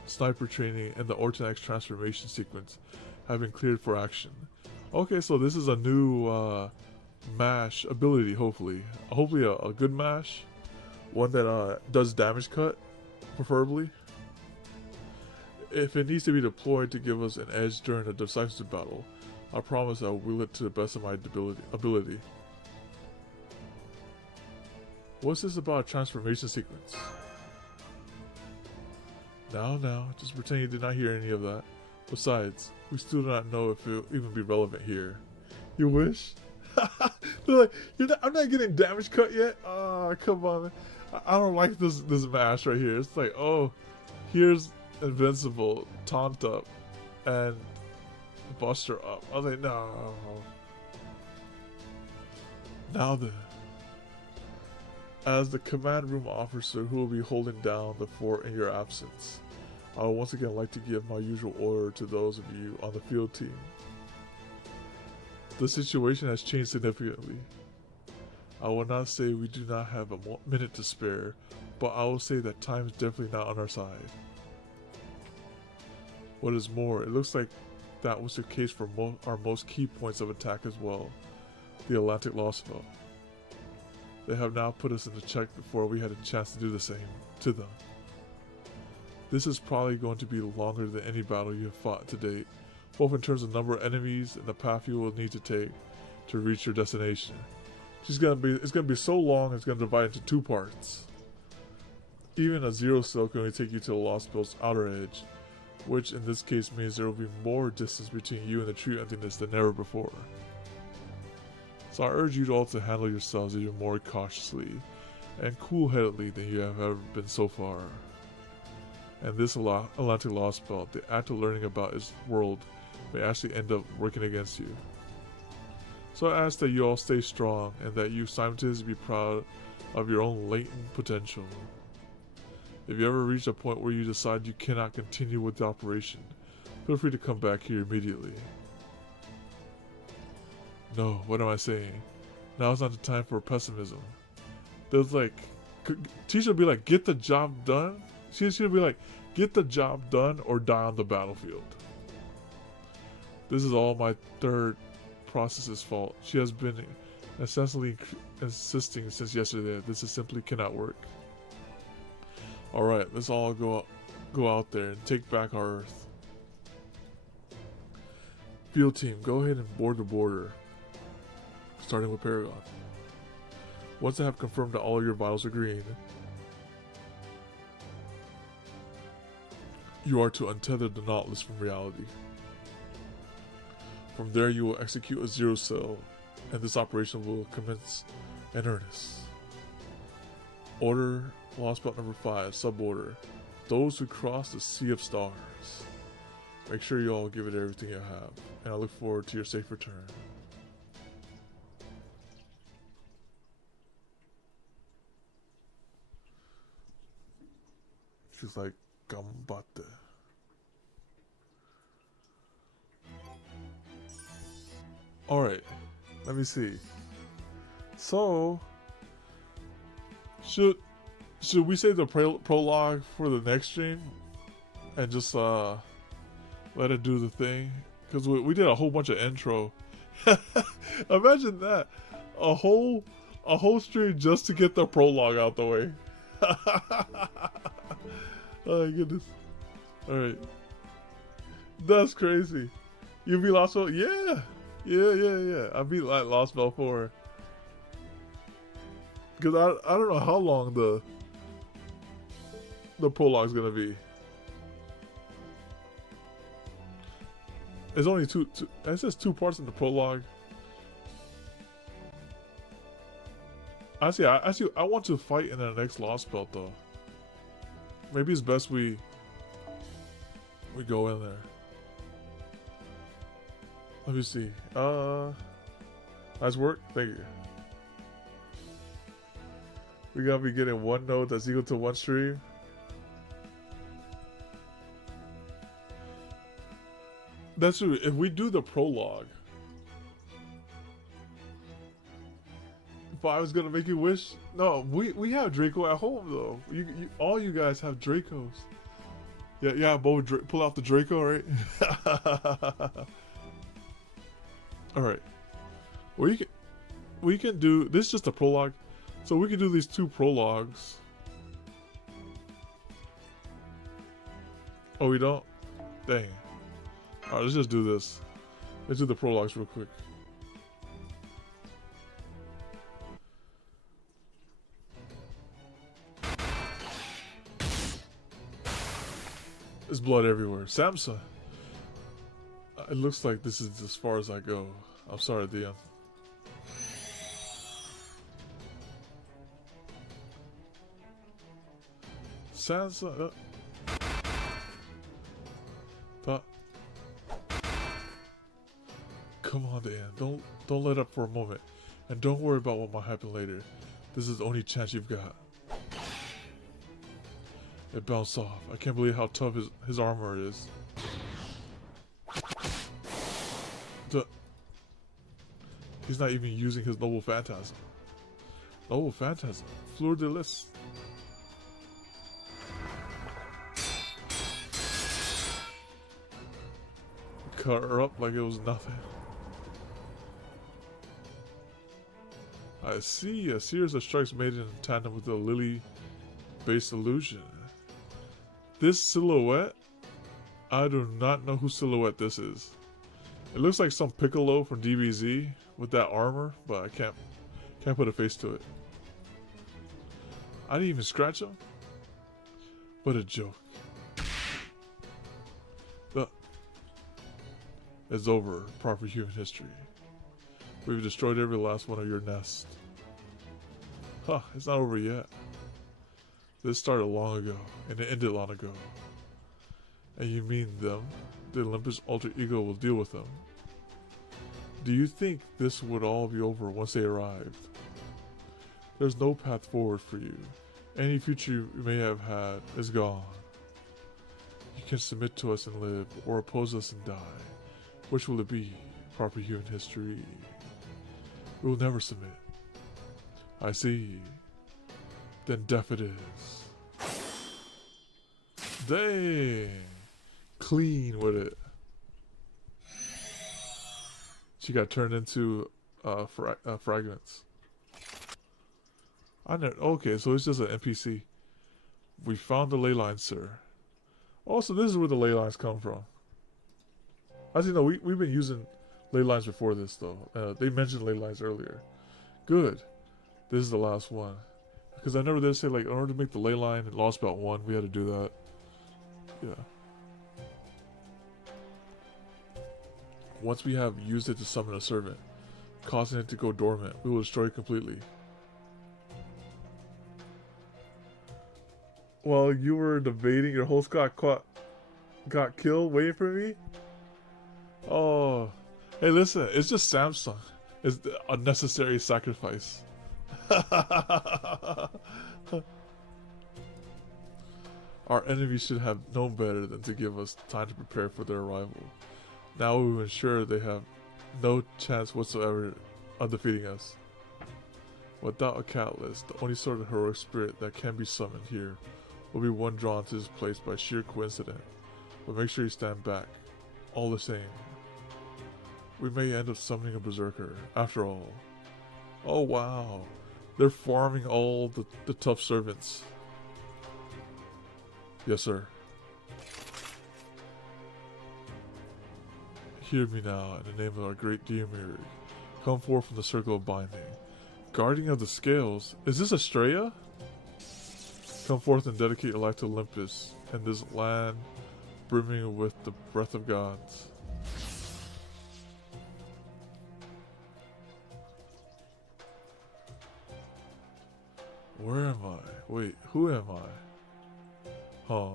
sniper training and the Orton-X transformation sequence have been cleared for action. Okay, so this is a new mash ability, hopefully. Hopefully a good mash. One that does damage cut, preferably. If it needs to be deployed to give us an edge during a decisive battle, I promise I'll wield it to the best of my ability. What's this about a transformation sequence? Now, just pretend you did not hear any of that. Besides, we still do not know if it'll even be relevant here. You wish? They're like, I'm not getting damage cut yet? Oh, come on, man. I don't like this mash right here. It's like, oh, here's Invincible, Taunt up, and Buster up. I was like, no. Now then. As the command room officer who will be holding down the fort in your absence, I would once again like to give my usual order to those of you on the field team. The situation has changed significantly. I will not say we do not have a minute to spare, but I will say that time is definitely not on our side. What is more, it looks like that was the case for our most key points of attack as well, the Atlantic Lostbelt. They have now put us into check before we had a chance to do the same to them. This is probably going to be longer than any battle you have fought to date, both in terms of number of enemies and the path you will need to take to reach your destination. It's gonna be so long, it's gonna divide into 2 parts. Even a zero cell can only take you to the Lostbelt's outer edge, which in this case means there will be more distance between you and the true emptiness than ever before. So I urge you all to handle yourselves even more cautiously and cool-headedly than you have ever been so far. And this Atlantic Lostbelt, the act of learning about its world, may actually end up working against you. So I ask that you all stay strong and that you simultaneously be proud of your own latent potential. If you ever reach a point where you decide you cannot continue with the operation, feel free to come back here immediately. No, what am I saying? Now is not the time for pessimism. There's like, Tisha will be like, get the job done. She'll be like, get the job done or die on the battlefield. This is all my third process's fault. She has been incessantly insisting since yesterday that this simply cannot work. Alright, let's all go out there and take back our Earth. Field team, go ahead and board the border. Starting with Paragon. Once I have confirmed that all your vitals are green, you are to untether the Nautilus from reality. From there you will execute a zero cell, and this operation will commence in earnest. Order Lostbelt No.5, suborder, those who cross the Sea of Stars. Make sure you all give it everything you have, and I look forward to your safe return. She's like, Gambate. Alright, let me see. So, should we save the prologue for the next stream? And just let it do the thing? Because we did a whole bunch of intro. Imagine that. A whole stream just to get the prologue out the way. Oh my goodness. Alright. That's crazy. You beat Lostbelt? Yeah. Yeah. I beat like Lostbelt 4. Because I don't know how long the prologue's gonna be. There's only two. It says 2 parts in the prologue. I want to fight in the next Lostbelt though. Maybe it's best we go in there. Let me see. Nice work. Thank you. We gotta be getting 1 node that's equal to 1 stream. That's true. If we do the prologue, if I was gonna make you wish, no, we have Draco at home though. All you guys have Dracos. Yeah, Bo, pull out the Draco, right? All right. We can do this. Is just a prologue, so we can do these 2 prologues. Oh, we don't? Dang. Alright, let's just do this. Let's do the prologues real quick. There's blood everywhere. Samsung. It looks like this is as far as I go. I'm sorry, Dion. Samsung. Come on, Dan. Don't let up for a moment, and don't worry about what might happen later. This is the only chance you've got. It bounced off. I can't believe how tough his armor is. He's not even using his Noble Phantasm. Noble Phantasm. Fleur de Lis. Cut her up like it was nothing. I see a series of strikes made in tandem with the Lily-based illusion. This silhouette? I do not know whose silhouette this is. It looks like some Piccolo from DBZ with that armor, but I can't put a face to it. I didn't even scratch him. What a joke. It's over. Proper human history. We've destroyed every last one of your nests. Huh, it's not over yet. This started long ago, and it ended long ago. And you mean them? The Olympus alter ego will deal with them. Do you think this would all be over once they arrived? There's no path forward for you. Any future you may have had is gone. You can submit to us and live, or oppose us and die. Which will it be? Proper human history. We will never submit. I see. Then death it is. Dang. Clean with it. She got turned into fragments. I know. Okay, so it's just an NPC. We found the ley lines, sir. Also, this is where the ley lines come from. As you know, we've been using ley lines before this, though. They mentioned ley lines earlier. Good. This is the last one. Because I remember they say, like, in order to make the ley line in Lostbelt 1, we had to do that. Yeah. Once we have used it to summon a servant, causing it to go dormant, we will destroy it completely. While you were debating, your host got killed waiting for me? Oh. Hey, listen, it's just Samsung. It's a necessary sacrifice. Our enemies should have known better than to give us time to prepare for their arrival. Now we will ensure they have no chance whatsoever of defeating us. Without a catalyst, the only sort of heroic spirit that can be summoned here will be one drawn to this place by sheer coincidence. But make sure you stand back. All the same, we may end up summoning a berserker, after all. Oh wow, they're farming all the tough servants. Yes, sir. Hear me now, in the name of our great Diomir. Come forth from the circle of binding. Guardian of the scales. Is this Estrella? Come forth and dedicate your life to Olympus and this land brimming with the breath of gods. Where am I? Wait, who am I? Huh?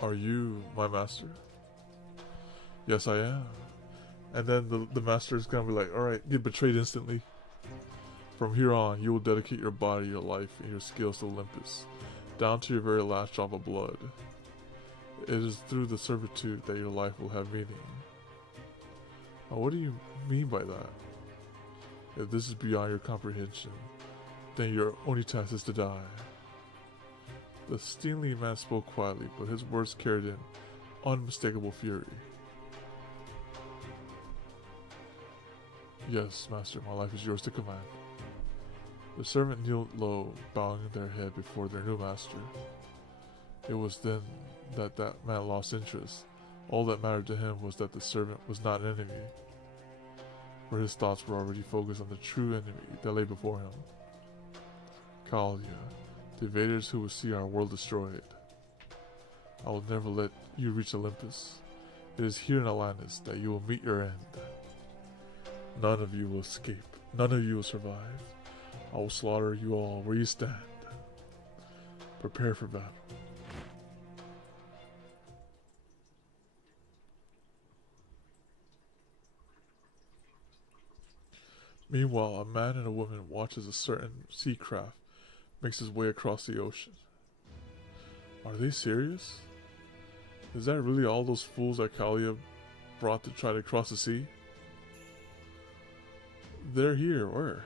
Are you my master? Yes, I am. And then the master is gonna be like, alright, get betrayed instantly. From here on, you will dedicate your body, your life, and your skills to Olympus, down to your very last drop of blood. It is through the servitude that your life will have meaning. Now, what do you mean by that? If this is beyond your comprehension, then your only task is to die. The steely man spoke quietly, but his words carried an unmistakable fury. Yes, master, my life is yours to command. The servant kneeled low, bowing their head before their new master. It was then that man lost interest. All that mattered to him was that the servant was not an enemy, for his thoughts were already focused on the true enemy that lay before him. Kalia, the invaders who would see our world destroyed. I will never let you reach Olympus. It is here in Atlantis that you will meet your end. None of you will escape. None of you will survive. I will slaughter you all where you stand. Prepare for battle. Meanwhile, a man and a woman watch as a certain sea craft makes its way across the ocean. Are they serious? Is that really all those fools that Kalia brought to try to cross the sea? They're here. Where?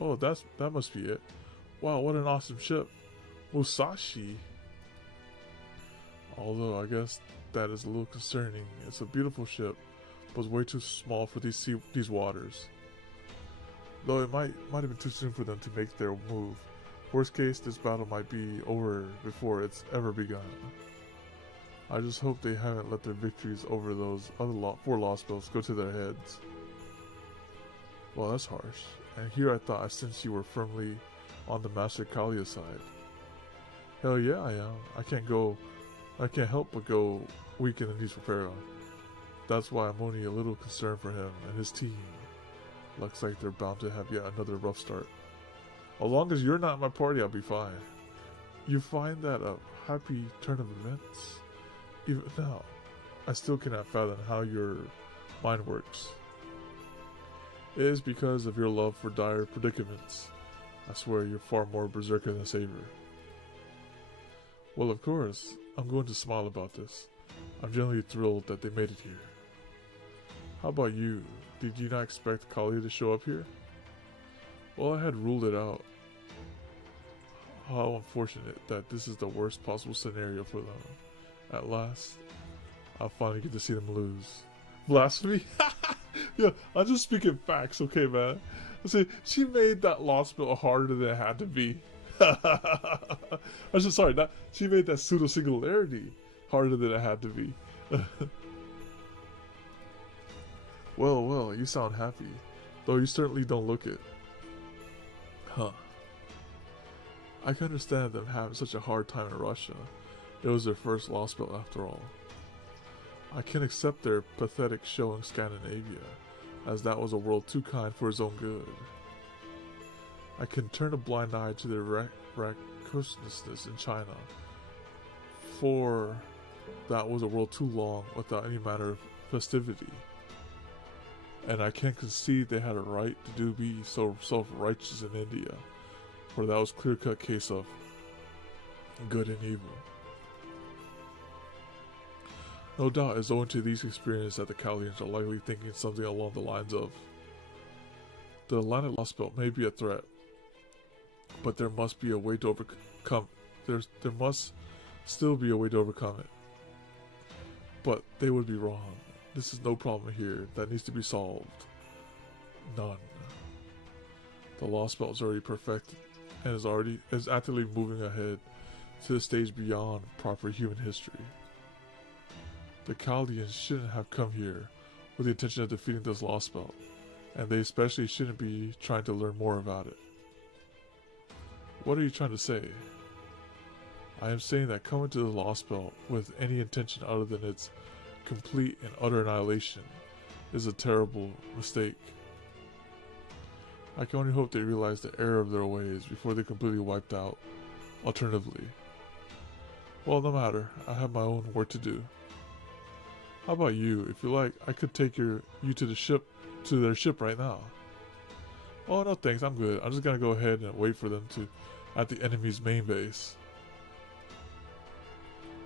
Oh, that must be it. Wow, what an awesome ship. Musashi. Although, I guess that is a little concerning. It's a beautiful ship, but it's way too small for these waters. Though it might have been too soon for them to make their move. Worst case, this battle might be over before it's ever begun. I just hope they haven't let their victories over those other 4 Lostbelts go to their heads. Well, that's harsh. And here I thought I sensed you were firmly on the Master Kalia side. Hell yeah, I am. I can't help but go weak in the knees for Pharaoh. That's why I'm only a little concerned for him and his team. Looks like they're bound to have yet another rough start. As long as you're not in my party, I'll be fine. You find that a happy turn of events? Even now, I still cannot fathom how your mind works. It is because of your love for dire predicaments. I swear you're far more berserker than Saber. Well, of course, I'm going to smile about this. I'm genuinely thrilled that they made it here. How about you? Did you not expect Kalia to show up here? Well, I had ruled it out. How unfortunate that this is the worst possible scenario for them. At last, I'll finally get to see them lose. Blasphemy? Yeah, I'm just speaking facts, okay, man? I say she made that Lostbelt harder than it had to be. I'm just sorry, she made that pseudo singularity harder than it had to be. Well, you sound happy, though you certainly don't look it. Huh. I can understand them having such a hard time in Russia. It was their first Lostbelt after all. I can accept their pathetic show in Scandinavia, as that was a world too kind for his own good. I can turn a blind eye to their raucousness in China, for that was a world too long without any manner of festivity. And I can concede they had a right to be so self-righteous in India, for that was a clear-cut case of good and evil. No doubt it's owing to these experiences that the Kalians are likely thinking something along the lines of, the Atlantic Lostbelt may be a threat, but there must be a way to overcome. There must still be a way to overcome it. But they would be wrong. This is no problem here that needs to be solved. None. The Lostbelt is already perfected and is actively moving ahead to the stage beyond proper human history. The Chaldeans shouldn't have come here with the intention of defeating this Lostbelt, and they especially shouldn't be trying to learn more about it. What are you trying to say? I am saying that coming to the Lostbelt with any intention other than its complete and utter annihilation is a terrible mistake. I can only hope they realize the error of their ways before they're completely wiped out. Alternatively, well, no matter, I have my own work to do. How about you? If you like, I could take you to their ship right now. Oh no thanks, I'm good. I'm just gonna go ahead and wait for them at the enemy's main base.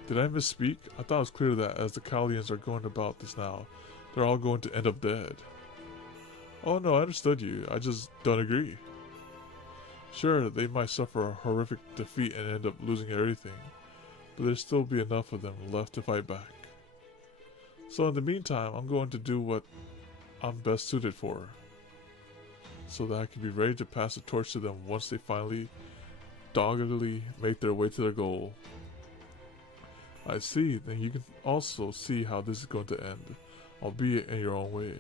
Did I misspeak? I thought it was clear that as the Chaldeans are going about this now, they're all going to end up dead. Oh no, I understood you. I just don't agree. Sure, they might suffer a horrific defeat and end up losing everything, but there'll still be enough of them left to fight back. So in the meantime, I'm going to do what I'm best suited for, so that I can be ready to pass the torch to them once they finally doggedly make their way to their goal. I see, then you can also see how this is going to end, albeit in your own way.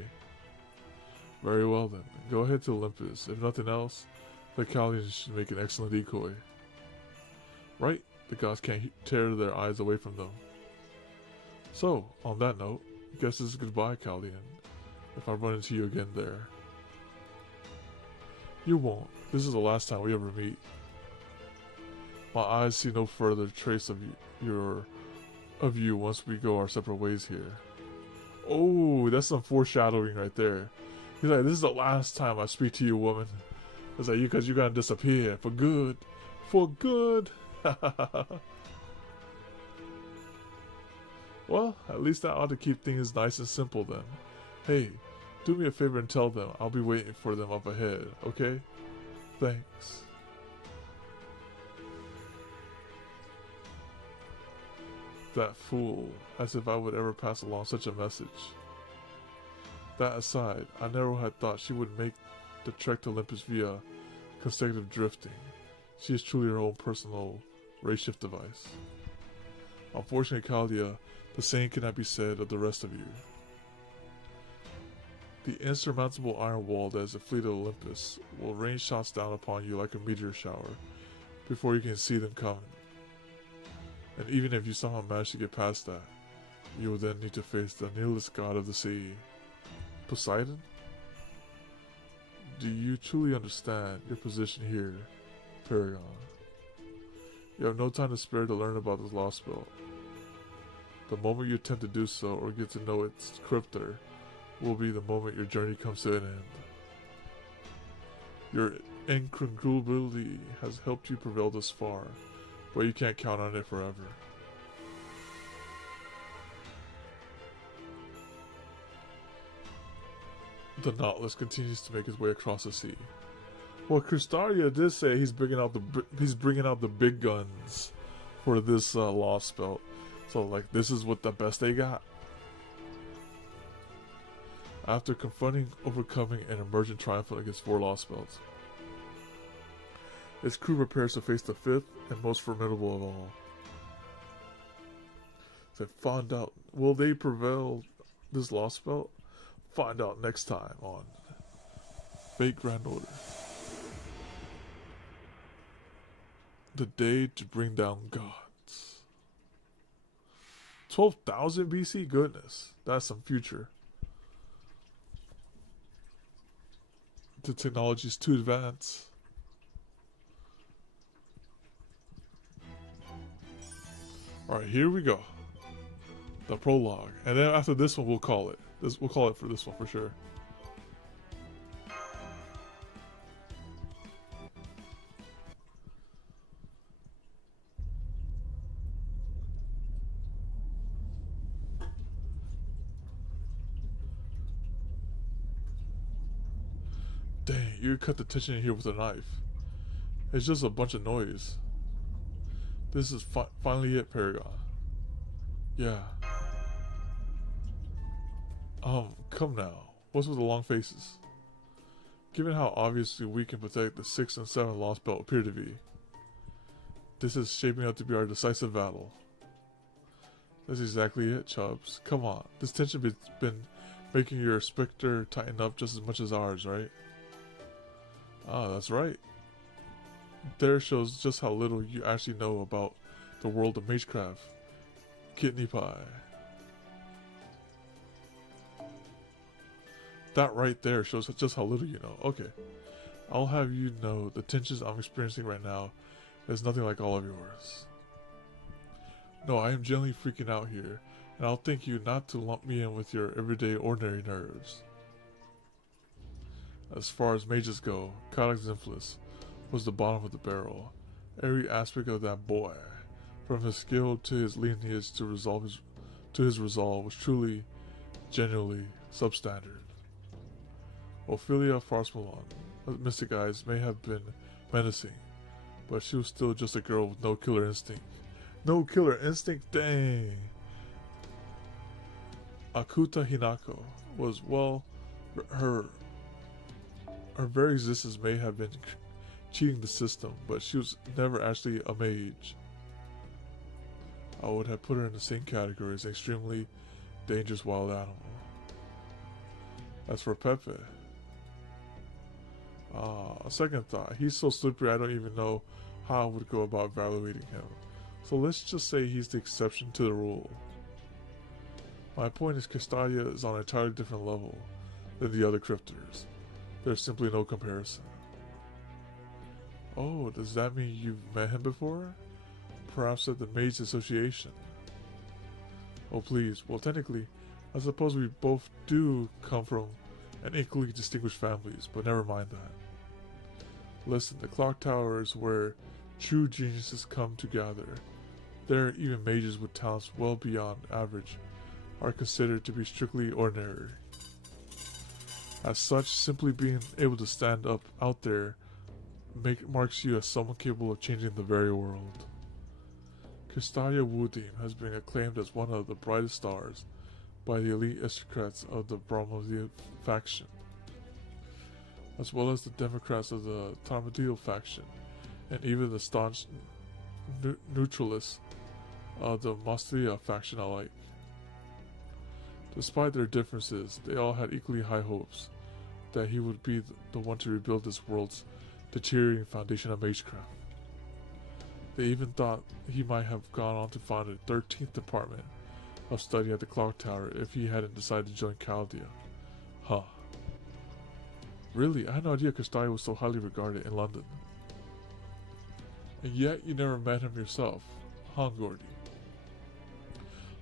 Very well then, go ahead to Olympus. If nothing else, the Chaldeans should make an excellent decoy. Right? The gods can't tear their eyes away from them. So, on that note, I guess this is goodbye, Chaldean, if I run into you again there. You won't. This is the last time we ever meet. My eyes see no further trace of you once we go our separate ways here. Oh, that's some foreshadowing right there. He's like, this is the last time I speak to you, woman. It's like, because you're gonna disappear for good. For good. Well, at least I ought to keep things nice and simple then. Hey, do me a favor and tell them I'll be waiting for them up ahead, okay? Thanks. That fool, as if I would ever pass along such a message. That aside, I never had thought she would make the trek to Olympus via consecutive drifting. She is truly her own personal race shift device. Unfortunately, Chaldea, the same cannot be said of the rest of you. The insurmountable iron wall that is the fleet of Olympus will rain shots down upon you like a meteor shower before you can see them coming. And even if you somehow manage to get past that, you will then need to face the nearest god of the sea, Poseidon? Do you truly understand your position here, Paragon? You have no time to spare to learn about this Lostbelt. The moment you attempt to do so or get to know its crypter will be the moment your journey comes to an end. Your incongruity has helped you prevail thus far, but you can't count on it forever. The Nautilus continues to make his way across the sea. Well, Crustaria did say he's bringing out the big guns for this Lostbelt. So, like, this is what the best they got. After confronting, overcoming, and emerging triumphant against 4 Lostbelts, its crew prepares to face the 5th and most formidable of all. So, find out, will they prevail this Lostbelt? Find out next time on Fate Grand Order. The day to bring down gods. 12,000 BC? Goodness, that's some future. The technology is too advanced. Alright, here we go. The prologue. And then after this one, we'll call it. We'll call it for this one for sure. Dang, you cut the tension in here with a knife. It's just a bunch of noise. This is finally it, Paragon. Yeah. Come now. What's with the long faces? Given how obviously weak and pathetic the 6th and 7th Lostbelt appear to be, this is shaping up to be our decisive battle. That's exactly it, Chubbs. Come on. This tension has been making your specter tighten up just as much as ours, right? Ah, that's right. There shows just how little you actually know about the world of magecraft. Kidney pie. That right there shows just how little you know. Okay. I'll have you know the tensions I'm experiencing right now is nothing like all of yours. No, I am genuinely freaking out here, and I'll thank you not to lump me in with your everyday ordinary nerves. As far as mages go, Codex Zinphilus was the bottom of the barrel. Every aspect of that boy, from his skill to his lineage to his resolve, was truly, genuinely substandard. Ophelia Farsmalon, Mystic Eyes, may have been menacing, but she was still just a girl with no killer instinct. No killer instinct? Dang. Akuta Hinako was, well, her very existence may have been cheating the system, but she was never actually a mage. I would have put her in the same category as an extremely dangerous wild animal. As for Pepe, a second thought. He's so slippery I don't even know how I would go about evaluating him. So let's just say he's the exception to the rule. My point is Castadia is on an entirely different level than the other cryptors. There's simply no comparison. Oh, does that mean you've met him before? Perhaps at the Mage Association? Oh please, well technically, I suppose we both do come from an equally distinguished families, but never mind that. Listen, the clock tower is where true geniuses come to gather. There, even mages with talents well beyond average are considered to be strictly ordinary. As such, simply being able to stand up out there marks you as someone capable of changing the very world. Castadia Wudim has been acclaimed as one of the brightest stars by the elite aristocrats of the Brahmadiel faction, as well as the Democrats of the Tarmadil faction, and even the staunch neutralists of the Mastria faction alike. Despite their differences, they all had equally high hopes that he would be the one to rebuild this world's deteriorating foundation of magecraft. They even thought he might have gone on to found a 13th department of study at the clock tower if he hadn't decided to join Chaldea. Huh. Really? I had no idea Castadia was so highly regarded in London. And yet you never met him yourself, huh, Gordy?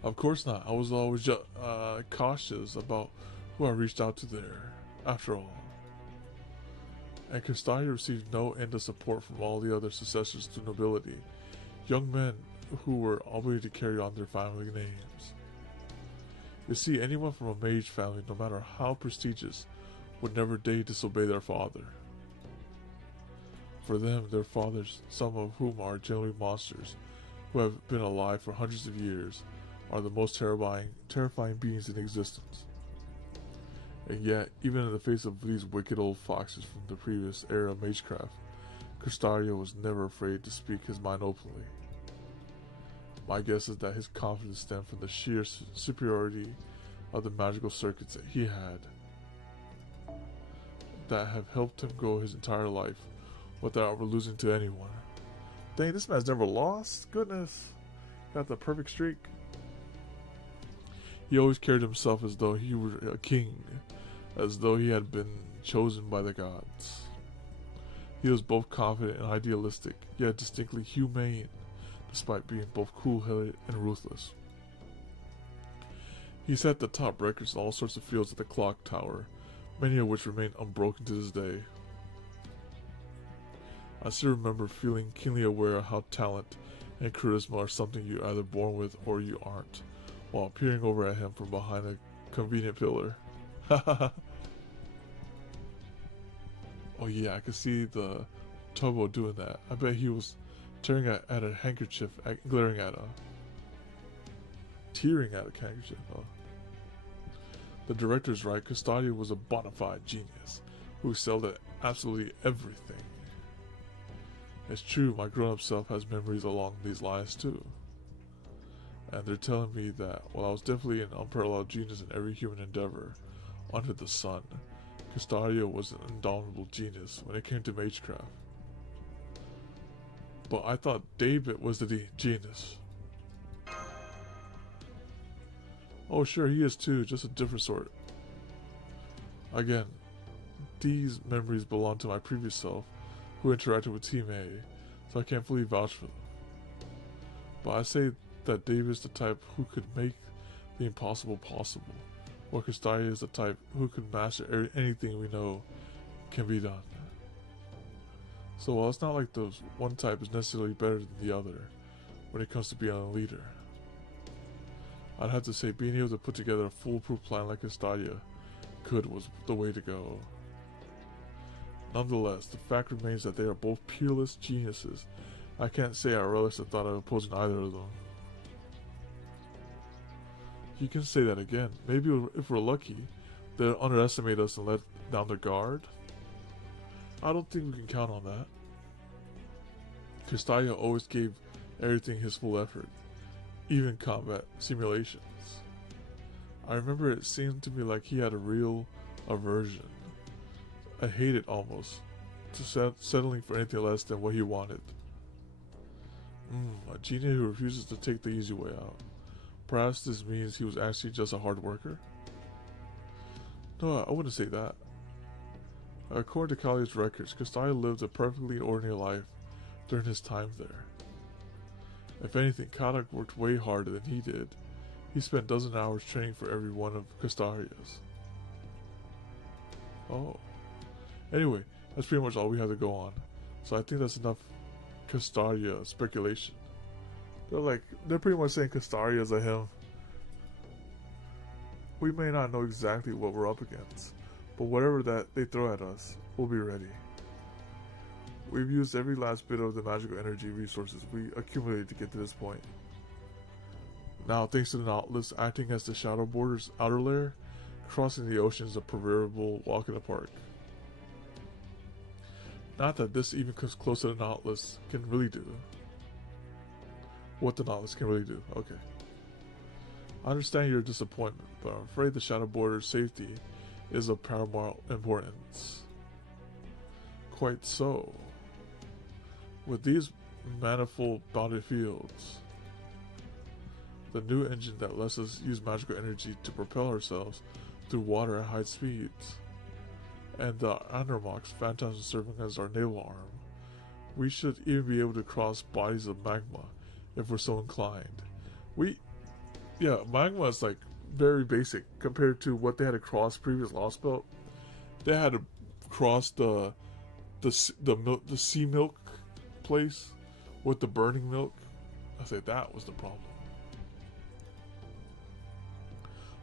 Of course not. I was always cautious about who I reached out to there, after all. And Castadia received no end of support from all the other successors to nobility, young men who were obligated to carry on their family names. You see, anyone from a mage family, no matter how prestigious, would never dare disobey their father. For them, their fathers, some of whom are generally monsters, who have been alive for hundreds of years, are the most terrifying beings in existence. And yet, even in the face of these wicked old foxes from the previous era of magecraft, Castadia was never afraid to speak his mind openly. My guess is that his confidence stemmed from the sheer superiority of the magical circuits that he had, that have helped him go his entire life without ever losing to anyone. Dang, this man's never lost? Goodness. Got the perfect streak. He always carried himself as though he were a king, as though he had been chosen by the gods. He was both confident and idealistic, yet distinctly humane, despite being both cool-headed and ruthless. He set the top records in all sorts of fields at the clock tower, many of which remain unbroken to this day. I still remember feeling keenly aware of how talent and charisma are something you're either born with or you aren't, while peering over at him from behind a convenient pillar. Oh yeah, I could see the Tobo doing that. I bet he was tearing at a handkerchief, glaring at a... tearing at a handkerchief, huh? The director's right, Castadia was a bona fide genius, who excelled at absolutely everything. It's true, my grown-up self has memories along these lines too. And they're telling me that while I was definitely an unparalleled genius in every human endeavor under the sun, Castario was an indomitable genius when it came to magecraft. But I thought David was the genius. Oh sure, he is too, just a different sort. Again, these memories belong to my previous self, who interacted with Team A, so I can't fully vouch for them. But I say that Dave is the type who could make the impossible possible, while Castalia is the type who could master anything we know can be done. So while it's not like those one type is necessarily better than the other when it comes to being a leader, I'd have to say being able to put together a foolproof plan like Castalia could was the way to go. Nonetheless, the fact remains that they are both peerless geniuses. I can't say I relish the thought of opposing either of them. You can say that again. Maybe if we're lucky, they'll underestimate us and let down their guard. I don't think we can count on that. Castalia always gave everything his full effort, even combat simulations. I remember it seemed to me like he had a real aversion. I hated almost, to settling for anything less than what he wanted. A genius who refuses to take the easy way out. Perhaps this means he was actually just a hard worker? No, I wouldn't say that. According to Kalia's records, Castalia lived a perfectly ordinary life during his time there. If anything, Kadak worked way harder than he did. He spent dozens of hours training for every one of Castalia's. Oh. Anyway, that's pretty much all we have to go on. So I think that's enough Castalia speculation. They're pretty much saying Castalia is a him. We may not know exactly what we're up against, but whatever that they throw at us, we'll be ready. We've used every last bit of the magical energy resources we accumulated to get to this point. Now, thanks to the Nautilus acting as the Shadow Border's outer layer, crossing the ocean is a proverbial walk in the park. Not that this even comes close to the Nautilus can really do. What the Nautilus can really do, okay. I understand your disappointment, but I'm afraid the Shadow Border's safety is of paramount importance. Quite so. With these manifold bounded fields, the new engine that lets us use magical energy to propel ourselves through water at high speeds, and the Andermach's phantasm serving as our naval arm, we should even be able to cross bodies of magma if we're so inclined. Magma is like very basic compared to what they had to cross previous Lostbelt. They had to cross the sea milk place with the burning milk. I say that was the problem.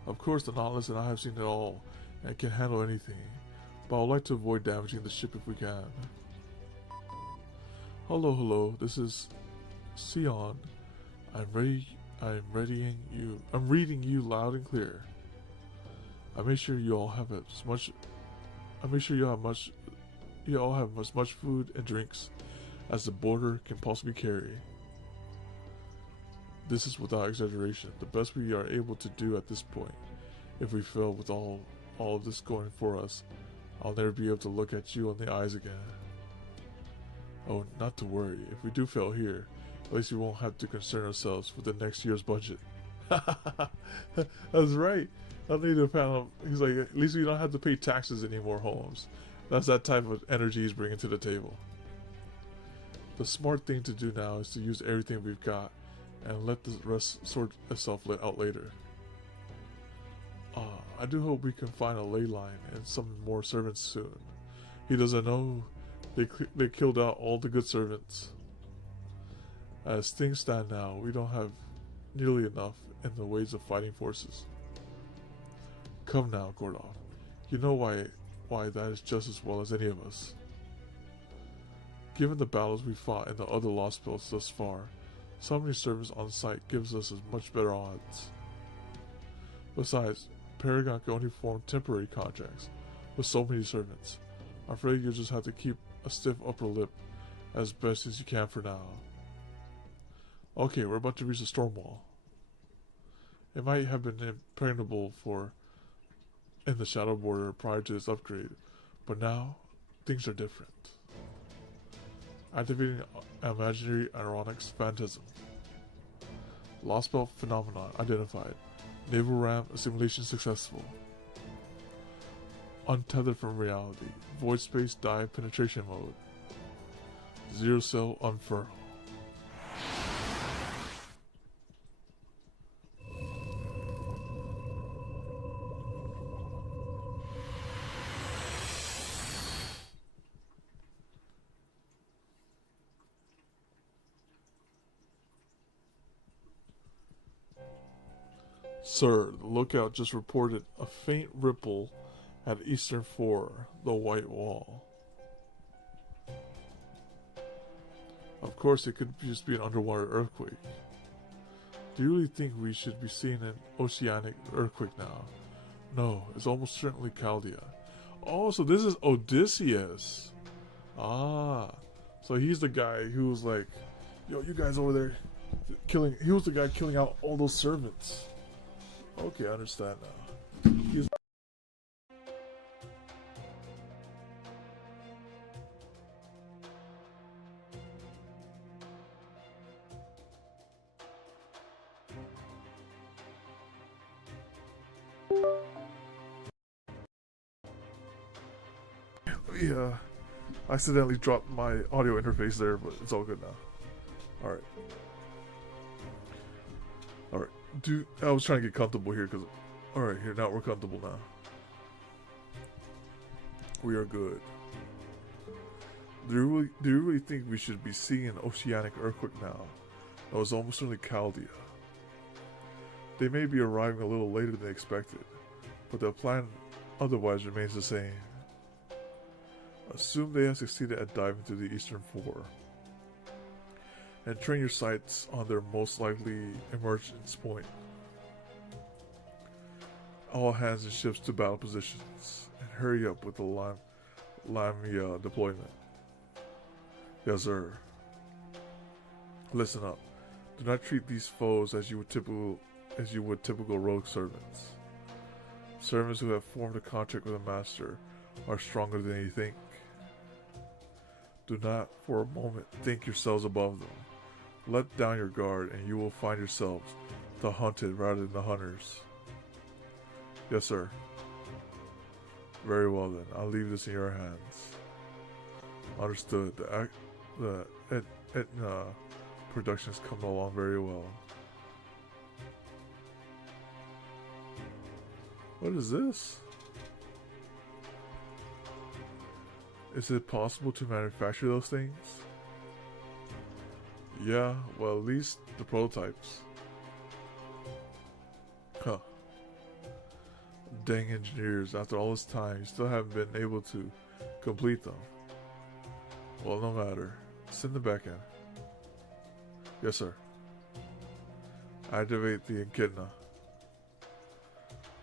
Of course, the Nautilus and I have seen it all and can handle anything, but I would like to avoid damaging the ship if we can. Hello, this is Sion. I'm reading you loud and clear. I make sure you all have as much food and drinks as the border can possibly carry. This is without exaggeration the best we are able to do at this point. If we fail with all of this going for us, I'll never be able to look at you in the eyes again. Oh, not to worry. If we do fail here, at least we won't have to concern ourselves with the next year's budget. That's right. I need to pound. He's like, at least we don't have to pay taxes anymore, Holmes. That's that type of energy he's bringing to the table. The smart thing to do now is to use everything we've got and let the rest sort itself out later. I do hope we can find a ley line and some more servants soon. He doesn't know they killed out all the good servants. As things stand now, we don't have nearly enough in the ways of fighting forces. Come now, Gordov. You know why that is just as well as any of us. Given the battles we fought in the other Lostbelts thus far, so many servants on site gives us as much better odds. Besides, Paragon can only form temporary contracts with so many servants. I'm afraid you'll just have to keep a stiff upper lip as best as you can for now. Okay, we're about to reach the storm wall. It might have been impregnable in the Shadow Border prior to its upgrade, but now things are different. Activating imaginary ironics phantasm. Lostbelt phenomenon identified. Naval ram simulation successful. Untethered from reality. Void space dive penetration mode. Zero cell unfurl. Sir, the lookout just reported a faint ripple at Eastern 4, the White Wall. Of course, it could just be an underwater earthquake. Do you really think we should be seeing an oceanic earthquake now? No, it's almost certainly Chaldea. Oh, so this is Odysseus. Ah, so he's the guy who was like, yo, you guys over there killing. He was the guy killing out all those servants. Okay, I understand now. He's yeah, I accidentally dropped my audio interface there, but it's all good now. Alright. Alright. Dude, I was trying to get comfortable here because... Alright, here, now we're comfortable now. We are good. Do you really think we should be seeing an oceanic earthquake now? That was almost certainly Chaldea. They may be arriving a little later than expected, but the plan otherwise remains the same. Assume they have succeeded at diving to the Eastern 4, and train your sights on their most likely emergence point. All hands and ships to battle positions, and hurry up with the Lamia deployment. Yes, sir. Listen up. Do not treat these foes as you would typical rogue servants. Servants who have formed a contract with a master are stronger than you think. Do not for a moment think yourselves above them. Let down your guard and you will find yourselves the hunted rather than the hunters. Yes, sir. Very well then, I'll leave this in your hands. Understood. The Etna production is coming along very well. What is this? Is it possible to manufacture those things? Yeah, well, at least the prototypes. Huh. Dang engineers, after all this time, you still haven't been able to complete them. Well, no matter. Send them back in. Yes, sir. Activate the echidna.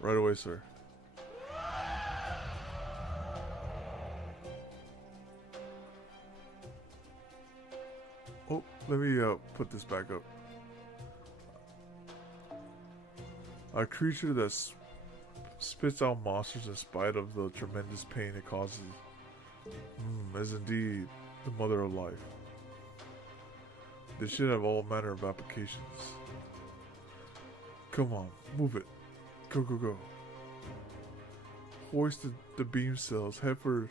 Right away, sir. Oh, let me put this back up. A creature that spits out monsters in spite of the tremendous pain it causes is indeed the mother of life. They should have all manner of applications. Come on, move it. Go, go, go. Hoist the beam cells, head for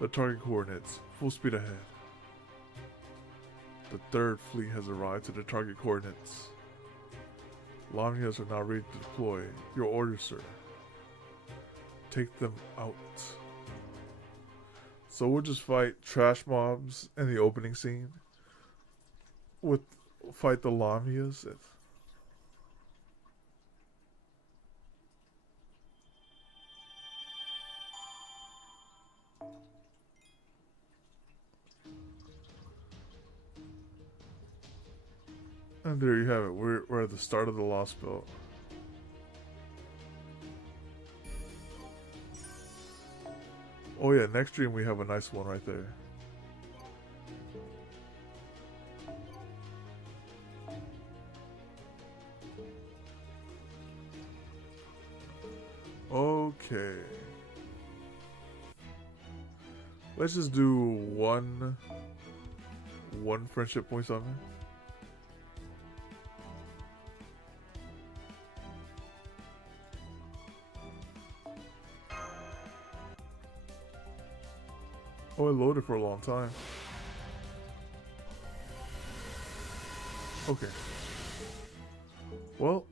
the target coordinates. Full speed ahead. The third fleet has arrived to the target coordinates. Lamias are now ready to deploy. Your orders, sir. Take them out. So we'll just fight trash mobs in the opening scene. Fight the Lamias. And there you have it. We're at the start of the Lostbelt. Oh yeah, next stream we have a nice one right there. Okay. Let's just do one friendship point something. Oh, it loaded for a long time. Okay. Well,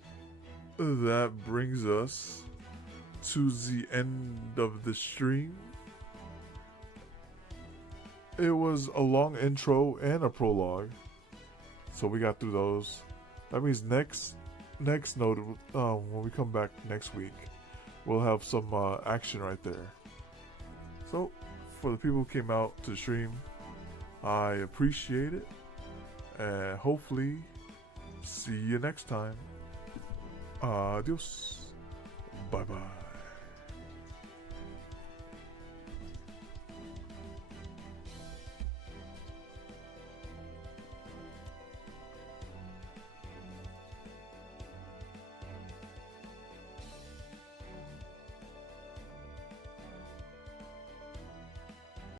that brings us to the end of the stream. It was a long intro and a prologue, so we got through those. That means next note, when we come back next week, we'll have some action right there. So, for the people who came out to the stream, I appreciate it, and hopefully see you next time. Adios. Bye bye.